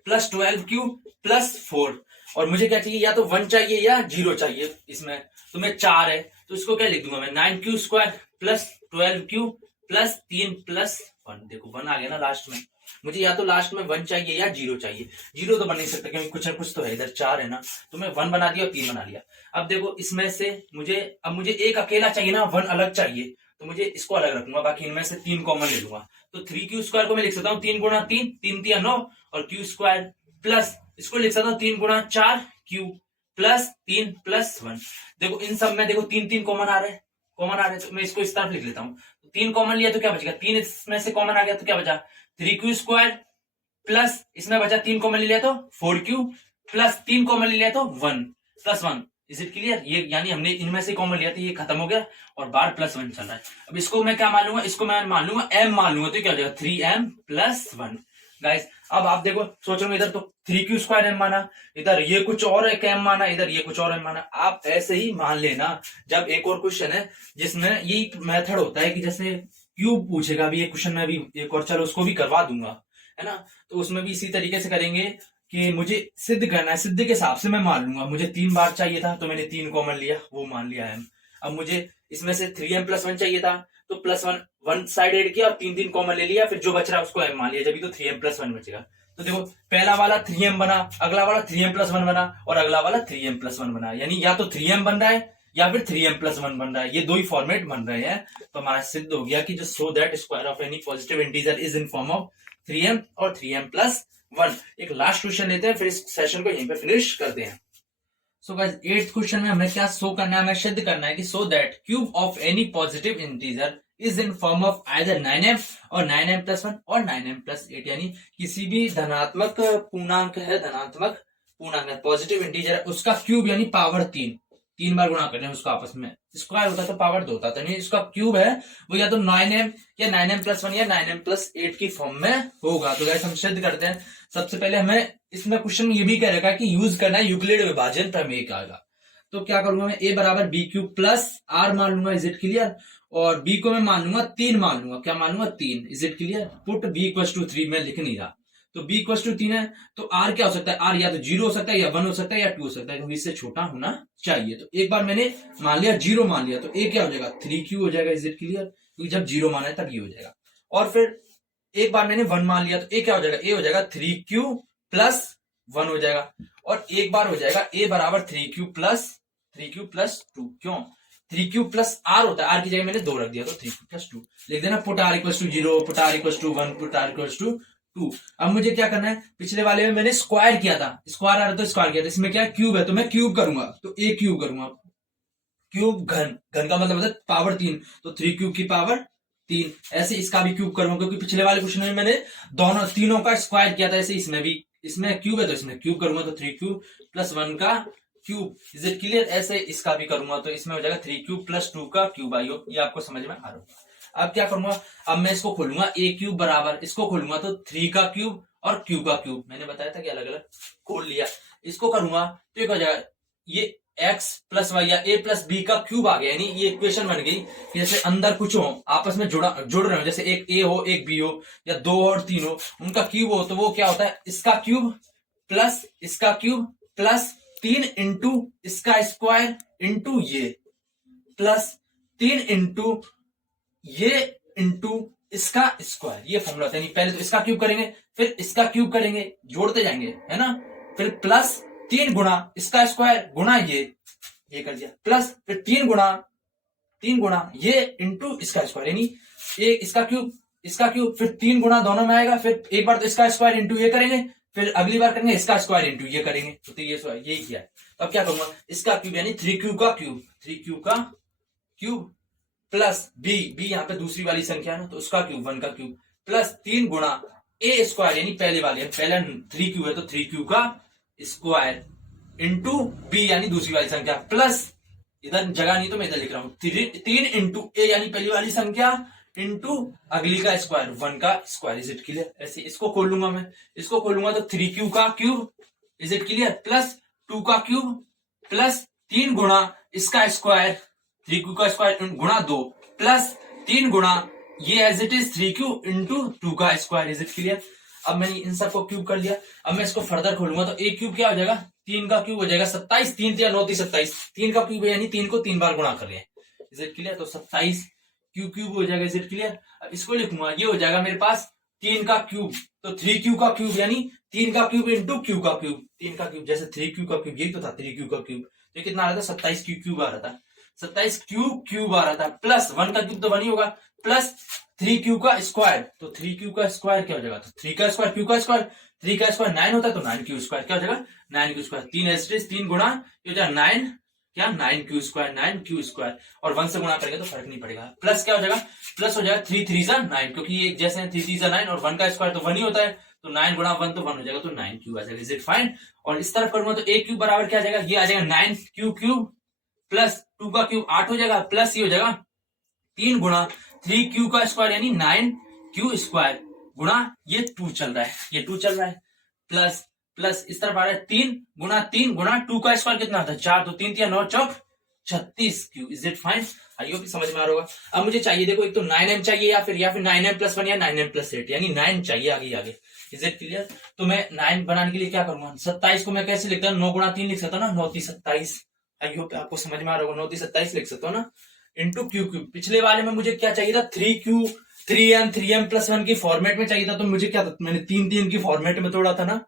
प्लस 12q प्लस 4, और मुझे क्या चाहिए, या तो 1 चाहिए या 0 चाहिए इसमें, तो मैं 4 है तो इसको क्या लिख दूंगा मैं, 9q² plus 12q plus 3 plus 1। देखो 1 आ गया ना लास्ट में, मुझे या तो लास्ट में 1 चाहिए या 0 चाहिए। 0 तो बन नहीं सकता क्योंकि कुछ ना कुछ तो है, इधर 4 है ना, तो मैं 1 बना दिया और 3 बना लिया। अब देखो इसमें से मुझे एक अकेला चाहिए ना, 1 अलग चाहिए, तो मुझे इसको अलग रखूंगा, बाकी इनमें से 3 कॉमन ले लूंगा। तो 3q² को मैं लिख सकता हूँ 3 गुणा 3, 3 3 9, और q² प्लस इसको लिख सकता हूँ 3 गुणा 4q प्लस 3 प्लस 1। देखो इन सब में देखो 3 3 कॉमन आ रहे हैं, तो मैं इसको इस तरफ लिख लेता हूँ। 3 कॉमन लिया तो क्या बचेगा, 3 इसमें से कॉमन आ गया तो क्या बचा 3q² प्लस इसमें बचा 3 कॉमन ले लिया तो 4q प्लस 3 कॉमन ले लिया तो 1 प्लस 1। Is it clear? ये यानी हमने इनमें से कॉमन लिया था, ये खत्म हो गया और बार प्लस 1 चल रहा है। अब इसको मैं क्या मान लूंगा, इसको मैं मान लूंगा m मान लूंगा, तो क्या हो जाएगा 3m प्लस 1 गाइस। अब आप देखो सोच रहे हो, इधर तो 3q² m माना, इधर ये कुछ और एक m माना, इधर ये कुछ और m माना। आप ऐसे ही मान लेना। जब एक और क्वेश्चन है जिसमें यही मेथड होता है कि जैसे क्यूब पूछेगा, अभी ये क्वेश्चन में भी एक और, चलो उसको भी करवा दूंगा, है ना, तो उसमें भी इसी तरीके से करेंगे कि मुझे सिद्ध करना है, सिद्ध के हिसाब से मैं मान लूंगा। मुझे 3 बार चाहिए था तो मैंने 3 कॉमन लिया, वो मान लिया m। अब मुझे इसमें से 3m प्लस 1 चाहिए था तो प्लस 1 साइड ऐड किया और 3 3 कॉमन ले लिया, फिर जो बच रहा है उसको m मान लिया, जब भी तो 3m प्लस 1 बचेगा। तो देखो पहला वाला 3m बना, अगला वाला 3m प्लस 1 बना, और अगला वाला 3m प्लस 1 बना, यानी या तो 3m बन रहा है या फिर 3m प्लस 1 बन रहा है, ये दो ही फॉर्मेट बन रहे हैं। तो हमारा सिद्ध हो गया कि जो so that square of any positive integer is in form of 3m और 3m प्लस 1। एक लास्ट क्वेश्चन लेते हैं, फिर इस सेशन को यहीं पे फिनिश करते हैं। सो गाइस 8th क्वेश्चन में हमें क्या शो करना है, हमें सिद्ध करना है कि so that cube of any positive integer is in form of either 9m और 9m प्लस 1 और 9m प्लस 8, यानी किसी भी धनात्मक पूर्णांक है, धनात्मक पूर्णांक है, पॉजिटिव इंटीजर है, उसका क्यूब यानी पावर 3 बार गुणा करना है उसका आपस में। स्क्वायर होता तो पावर 2 होता, यानी इसका क्यूब है वो या तो 9m या 9m प्लस 1 या 9m प्लस 8 की फॉर्म में होगा। तो गाइस हम सिद्ध करते हैं। सबसे पहले हमें इसमें क्वेश्चन ये भी कह रखा है कि यूज करना है यूक्लिड विभाजन प्रमेय का। तो क्या करूंगा मैं, a बराबर b क्यूब प्लस r मान लूंगा। Is it clear? और b को मैं मान लूंगा 3 मान लूंगा। क्या मान लूंगा 3। Is it clear? Put b equal to 3 में लिख नहीं रहा, तो b इक्वल टू 3 है तो r क्या हो सकता है, r या तो 0 हो सकता है या 1 हो सकता है या 2 हो सकता है, क्योंकि इससे छोटा होना चाहिए। तो एक बार मैंने मान लिया 0 मान लिया, तो a क्या हो जाएगा 3q हो जाएगा। Is it clear? क्योंकि जब 0 माना है तब ये हो जाएगा। और फिर एक बार मैंने 1 मान लिया तो a क्या हो जाएगा, a हो जाएगा 3q प्लस 1 हो जाएगा। और एक बार हो जाएगा a बराबर 3q प्लस 2। क्यों 3q प्लस r होता है, r की जगह मैंने 2 रख दिया तो 3q प्लस 2 लिख देना। Put r equal to 0, put r equal to 1, put r equal to 2। अब मुझे क्या करना है, पिछले वाले में मैंने स्क्वायर किया था, स्क्वायर आ रहा तो स्क्वायर किया था, इसमें क्या है क्यूब है तो मैं क्यूब करूंगा, तो a क्यूब करूंगा। क्यूब घन का मतलब होता है पावर 3, तो 3q की पावर 3। ऐसे इसका भी क्यूब करूंगा, क्योंकि पिछले वाले क्वेश्चन में मैंने दोनों तीनों का स्क्वायर किया था, ऐसे इसमें भी इसमें क्यूब है तो इसमें क्यूब करूंगा तो 3 क्यूब प्लस 1 का क्यूब। Is it clear? ऐसे इसका भी करूंगा तो इसमें हो जाएगा 3 क्यूब प्लस 2 का क्यूब। आई होप ये आपको समझ में आ रहा होगा। अब क्या करूंगा, अब मैं इसको खोलूंगा ए क्यूब बराबर, इसको खोलूंगा तो 3 का क्यूब और क्यूब का क्यूब, मैंने बताया था कि अलग अलग खोल लिया। इसको करूंगा तो ये हो जाएगा ये x प्लस वाई या a प्लस बी का क्यूब आ गया, यानी ये इक्वेशन बन गई कि जैसे अंदर कुछ हो आपस में जुड़ रहे हो, जैसे एक a हो एक b हो या 2 और 3 हो, उनका क्यूब हो तो वो क्या होता है, इसका क्यूब प्लस 3 इंटू इसका स्क्वायर इंटू ये प्लस 3 इंटू ये इंटू इसका स्क्वायर, ये फॉर्मूला था। पहले तो इसका क्यूब करेंगे फिर इसका क्यूब करेंगे, जोड़ते जाएंगे है ना, फिर प्लस 3 गुणा इसका स्क्वायर गुणा ये कर दिया, प्लस फिर 3 गुणा ये इंटू इसका स्क्वायर, यानी एक इसका क्यूब फिर 3 गुणा दोनों में आएगा, फिर एक बार तो इसका स्क्वायर इंटू ये करेंगे, फिर अगली बार करेंगे इसका स्क्वायर इंटू ये करेंगे, तो ये यही किया है। तो अब क्या करूंगा, इसका क्यूब यानी 3 क्यूब का क्यूब प्लस बी यहाँ पे दूसरी वाली संख्या है ना, तो उसका क्यूब 1 का क्यूब प्लस 3 गुणा ए स्क्वायर, यानी पहले वाले पहला 3 क्यूब है तो 3 क्यूब का स्क्वायर इंटू बी यानी दूसरी वाली संख्या, प्लस इधर जगह नहीं तो मैं इधर लिख रहा हूं 3 इंटू ए यानी पहली वाली संख्या इंटू अगली का स्क्वायर 1 का स्क्वायर। Is it clear? ऐसे इसको खोल लूंगा मैं, इसको खोलूंगा तो 3 क्यूब का cube, is it clear, plus 2 का क्यूब प्लस 3 गुणा इसका स्क्वायर 3 क्यूब का स्क्वायर गुणा 2 प्लस 3 गुणा ये as it is 3 cube into 2 का स्क्वायर। Is it clear? अब मैंने इन सबको क्यूब कर लिया, अब मैं इसको फर्दर खोलूंगा तो ए क्यूब क्या हो जाएगा, 3 का क्यूब हो जाएगा 27, 3 या 9 27, 3 का क्यूब है यानी 3 को 3 बार गुणा कर रहे हैं। Is it clear? तो 27 क्यूब हो जाएगा। Is it clear? अब इसको लिखूंगा, ये हो जाएगा मेरे पास 3 का क्यूब, तो 3 क्यूब का क्यूब यानी 3 का क्यूब इंटू क्यूब का क्यूब, 3 का क्यूब जैसे 3 क्यूब का क्यूब, यही तो था 3 क्यूब का क्यूब, तो कितना आ रहा था 27 क्यूब आ रहा था, 27 क्यूब आ रहा था, प्लस 1 का क्यूब तो 1 ही होगा, प्लस 3 क्यूब का स्क्वायर, तो 3 क्यूब का स्क्वायर क्या हो जाएगा, तो 3 का स्क्वायर क्यूब का स्क्वायर, 3 का स्क्वायर 9 होता है तो 9 क्यूब स्क्वायर क्या हो जाएगा 9 क्यूब स्क्वायर, 3 एस्ट्रिस 3 गुणा ये हो जाएगा 9 क्या 9 क्यू स्क्वायर और 1 से गुणा करेंगे तो फर्क नहीं पड़ेगा, प्लस क्या हो जाएगा, प्लस हो जाएगा 3 3 9, क्योंकि ये जैसे 3 3 9 और 1 का स्क्वायर तो 1 ही होता है, तो 9 गुणा 1 तो 1 हो जाएगा, तो 9 क्यूब आ जाएगा। Is it fine? और इस तरफ करूंगा तो ए क्यूब बराबर क्या आ जाएगा, ये आ जाएगा 9 क्यूब प्लस 2 का क्यूब 8 हो जाएगा, प्लस ये हो जाएगा 3 गुणा 3 क्यू का स्क्वायर यानी 9 क्यू स्क्वायर गुणा ये 2 चल रहा है, प्लस इस तरफ आ रहा है 3 गुणा 2 का स्क्वायर कितना आता है 4, तो 3 3 9 चौक 36 Q. Is it fine? I hope समझ में आ रहा होगा। अब मुझे चाहिए देखो, एक तो 9m चाहिए या फिर 9m प्लस 1 या 9m प्लस 8, यानी 9 चाहिए आगे। Is it clear? तो मैं 9 बनाने के लिए क्या करूंगा, 27 को मैं कैसे लिखता हूँ, 9 गुणा 3 लिख सकता हूँ ना, 9 3 27। आई होप आपको समझ में आ रहा होगा, 9 3 27 लिख सकता हूँ ना, इंटू क्यू। पिछले वाले में मुझे क्या चाहिए था, 3m प्लस 1 की फॉर्मेट में चाहिए था, तो मुझे क्या था, मैंने 3 की फॉर्मेट में तोड़ा था ना,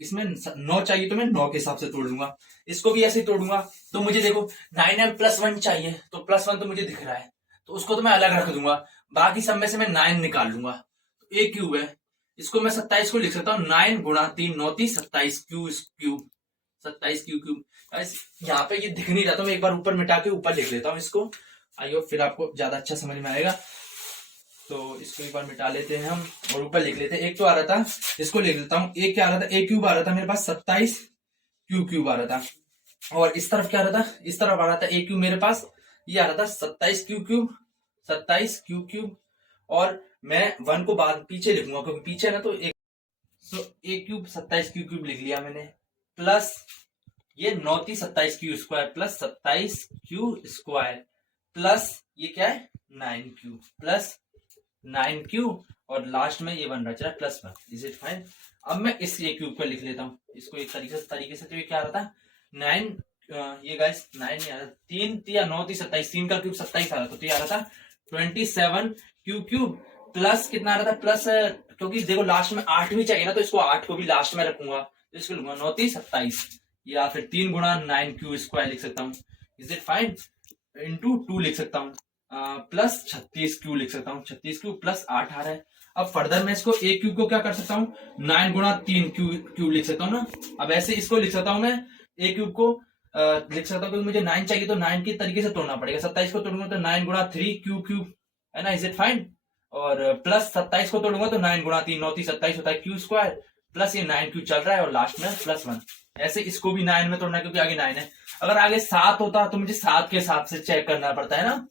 इसमें 9 चाहिए तो मैं 9 के हिसाब से तोड़ लूंगा, इसको भी ऐसे ही तोड़ूंगा। तो मुझे देखो 9m प्लस 1 चाहिए, तो प्लस 1 तो मुझे दिख रहा है, तो उसको तो मैं अलग रख दूंगा, बाकी सब में से मैं 9 निकाल लूंगा, तो ए क्यूब है, इसको मैं 27 को लिख सकता हूँ 9 गुणा 3 9 3 27 क्यूब 27 क्यूब। यहाँ पे ये दिख नहीं रहा, तो मैं एक बार ऊपर मिटा के ऊपर लिख लेता हूँ इसको, आइयो फिर आपको ज्यादा अच्छा समझ में आएगा। तो इसको एक बार मिटा लेते हैं हम और ऊपर लिख लेते हैं। एक तो आ रहा था, इसको लिख लेता हूँ, एक क्या आ रहा था, ए क्यूब आ रहा था मेरे पास 27 क्यूब आ रहा था, और इस तरफ क्या आ रहा था, इस तरफ आ रहा था ए क्यूब मेरे पास, ये आ रहा था 27 क्यूब, और मैं 1 को बाद पीछे लिखूंगा क्योंकि पीछे ना, तो एक ए क्यूब 27 क्यूब लिख लिया मैंने, प्लस ये 9 3 27 Q square plus 27 Q square plus ये क्या है 9 क्यू प्लस 9 क्यू, और लास्ट में ये बन रहा है प्लस 1। Is it fine? अब मैं इस ए क्यूब को लिख लेता हूँ, इसको एक तरीके से तो ये क्या आ रहा था 9, ये गाइस 9 नहीं आ रहा, 3 या 9 3 27, 3 का क्यूब 27 आ रहा था, तो ये आ रहा था 27 क्यूब प्लस कितना आ रहा था, प्लस क्योंकि देखो लास्ट में 8 भी चाहिए ना, तो इसको 8 को भी लास्ट में रखूंगा, तो इसको लूंगा 9 3 27, या फिर 3 गुणा 9 क्यू स्क्वायर लिख सकता हूँ। Is it fine? इंटू 2 लिख सकता हूँ, प्लस 36 क्यू लिख सकता हूँ, 36 क्यू प्लस 8 आ रहा है। अब फर्दर मैं इसको ए क्यूब को क्या कर सकता हूँ, 9 गुणा 3 क्यूब लिख सकता हूँ ना। अब ऐसे इसको लिख सकता हूँ मैं ए क्यूब को लिख सकता हूँ, क्योंकि मुझे 9 चाहिए तो 9 की तरीके से तोड़ना पड़ेगा, 27 को तोड़ूंगा तो 9 गुणा 3 क्यूब है ना। Is it fine? और प्लस 27 को तोड़ूंगा तो 9 गुणा 3 9 3 27 होता है क्यू स्क्वायर, प्लस ये 9 क्यों चल रहा है और लास्ट में +1। ऐसे इसको भी 9 में तोड़ना क्योंकि आगे 9 है। अगर आगे 7 होता तो मुझे 7 के हिसाब से चेक करना पड़ता है ना,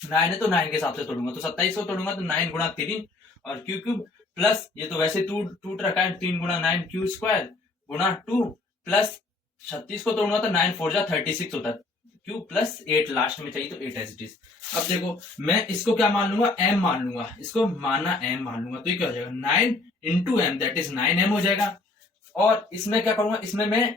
9 है तो 9 के हिसाब से तोड़ूंगा, तो 27 को तोड़ूंगा तो 9 गुणा 3 और क्यू क्यूब प्लस ये तो वैसे टूट रखा है 3 गुणा 9 क्यू स्क्वायर गुणा 2 प्लस 36 को तोड़ूंगा तो 9 4 जा 36 होता है, क्यू प्लस 8 लास्ट में चाहिए तो 8 एज इट इज। अब देखो मैं इसको क्या मान लूंगा, m मान लूंगा, इसको माना m मान लूंगा, तो ये क्या हो जाएगा 9 into M that is 9m हो जाएगा। और इसमें क्या करूंगा, इसमें मैं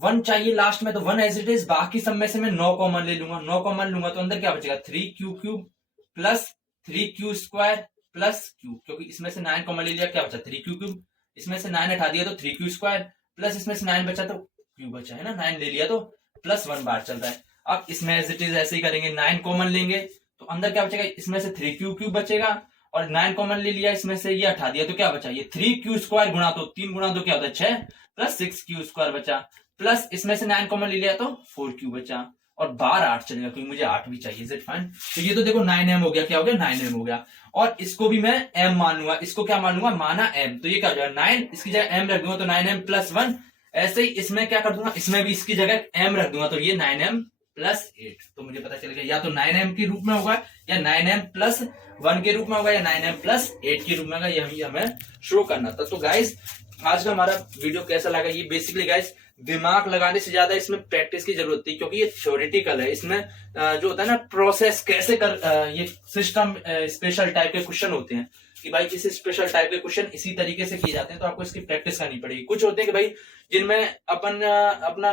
1 चाहिए लास्ट में तो 1 एज इट इज, बाकी सब में से मैं 9 कॉमन ले लूंगा, 9 कॉमन लूंगा तो अंदर क्या बचेगा 3q cube plus 3q square plus q, क्योंकि इसमें से 9 कॉमन ले लिया, क्या बचा 3q क्यूब, इसमें से 9 हटा दिया तो 3q स्क्वायर प्लस इसमें से 9 बचा तो q बचा है ना, 9 ले लिया तो +1 बार चल रहा है। अब इसमें एज इट इज ऐसे ही करेंगे, 9 कॉमन लेंगे तो अंदर क्या बचेगा, इसमें से 3q क्यूब बचेगा और 9 कॉमन ले लिया, इसमें से ये हटा दिया तो क्या बचा, ये 3q स्क्वायर गुणा तो 3 गुणा 2 क्या होता है 6 प्लस 6q स्क्वायर बचा, प्लस इसमें से 9 कॉमन ले लिया तो 4q बचा और बार 8 चलेगा क्योंकि मुझे 8 भी चाहिए। Is it fine? तो ये तो देखो 9m हो गया, क्या हो गया 9m हो गया। और इसको भी मैं m मान लूंगा, इसको क्या मान लूंगा, माना m, तो ये क्या हो जाएगा 9, इसकी जगह m रख दूंगा तो 9m प्लस 1। ऐसे ही इसमें क्या कर दूंगा, इसमें भी इसकी जगह m रख दूंगा तो ये 9m प्लस 8, तो मुझे पता चलेगा या तो 9m के रूप में होगा या 9m प्लस 1 के रूप में होगा या 9m प्लस 8 के रूप में होगा, यही हमें शो करना था। तो गाइस आज का हमारा वीडियो कैसा लगा, ये बेसिकली गाइस दिमाग लगाने से ज्यादा इसमें प्रैक्टिस की जरूरत थी, क्योंकि ये थ्योरेटिकल है। इसमें जो होता है ना प्रोसेस कैसे कर ये सिस्टम स्पेशल टाइप के क्वेश्चन होते हैं कि भाई किसी स्पेशल टाइप के क्वेश्चन इसी तरीके से किए जाते हैं, तो आपको इसकी प्रैक्टिस करनी पड़ेगी। कुछ होते हैं कि भाई जिनमें अपन अपना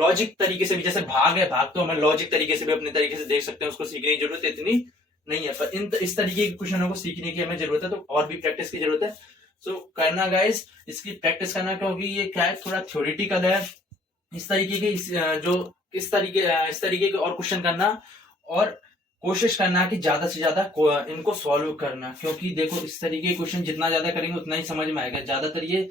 लॉजिक तरीके से भी, जैसे भाग है, भाग तो हमें लॉजिक तरीके से भी अपने तरीके से देख सकते हैं, उसको सीखने की जरूरत इतनी नहीं है, पर इस तरीके के क्वेश्चनों को सीखने की हमें जरूरत है, तो और भी प्रैक्टिस की जरूरत है। सो करना गाइस, इसकी प्रैक्टिस करना, क्योंकि ये क्या है थोड़ा थ्योरेटिकल है। इस तरीके के इस तरीके के और क्वेश्चन करना और कोशिश करना कि ज्यादा से ज्यादा इनको सॉल्व करना, क्योंकि देखो इस तरीके के क्वेश्चन जितना ज्यादा करेंगे उतना ही समझ में आएगा। ज्यादातर ये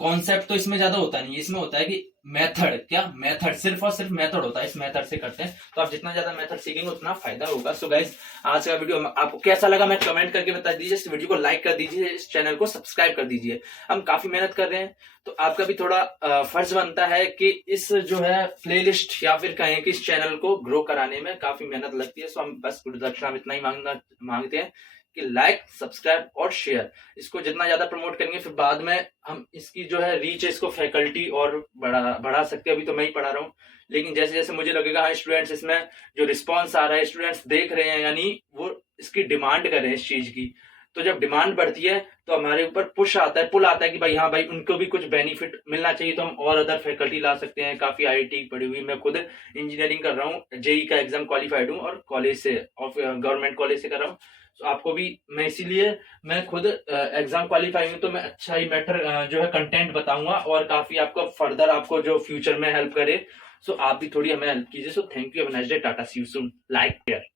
कॉन्सेप्ट तो इसमें ज्यादा होता नहीं है, इसमें होता है कि मेथड, क्या मेथड, सिर्फ और सिर्फ मेथड होता है, इस मेथड से करते हैं। तो आप जितना ज्यादा मेथड सीखेंगे उतना फायदा होगा। सो गाइस आज का वीडियो आपको कैसा लगा मैं कमेंट करके बता दीजिए, इस वीडियो को लाइक कर दीजिए, इस चैनल को सब्सक्राइब कर दीजिए। हम काफी मेहनत कर रहे हैं, तो आपका भी थोड़ा फर्ज बनता है कि इस जो है प्लेलिस्ट या फिर कहें कि इस चैनल को ग्रो कराने में काफी मेहनत लगती है। सो हम बस दक्षिणा इतना ही मांगते हैं कि लाइक, सब्सक्राइब और शेयर, इसको जितना ज्यादा प्रमोट करेंगे फिर बाद में हम इसकी जो है रीच है, इसको फैकल्टी और बढ़ा सकते हैं। अभी तो मैं ही पढ़ा रहा हूँ, लेकिन जैसे जैसे मुझे लगेगा हाँ स्टूडेंट्स इसमें जो रिस्पॉन्स आ रहा है, स्टूडेंट्स देख रहे हैं, यानी वो इसकी डिमांड कर रहे हैं इस चीज की, तो जब डिमांड बढ़ती है तो हमारे ऊपर पुश आता है, पुल आता है कि भाई हाँ भाई उनको भी कुछ बेनिफिट मिलना चाहिए, तो हम और अदर फैकल्टी ला सकते हैं। काफी आईआईटी पढ़ी हुई, मैं खुद इंजीनियरिंग कर रहा हूँ, जेई का एग्जाम क्वालिफाइड हूँ और कॉलेज से, गवर्नमेंट कॉलेज से कर रहा हूँ। तो आपको भी मैं इसीलिए मैं खुद एग्जाम क्वालिफाई हूँ, तो मैं अच्छा ही मैटर जो है कंटेंट बताऊंगा और काफी आपको फर्दर आपको जो फ्यूचर में हेल्प करे। सो आप भी थोड़ी हमें हेल्प कीजिए। So thank you, have a nice day, tata, see you soon, like, share.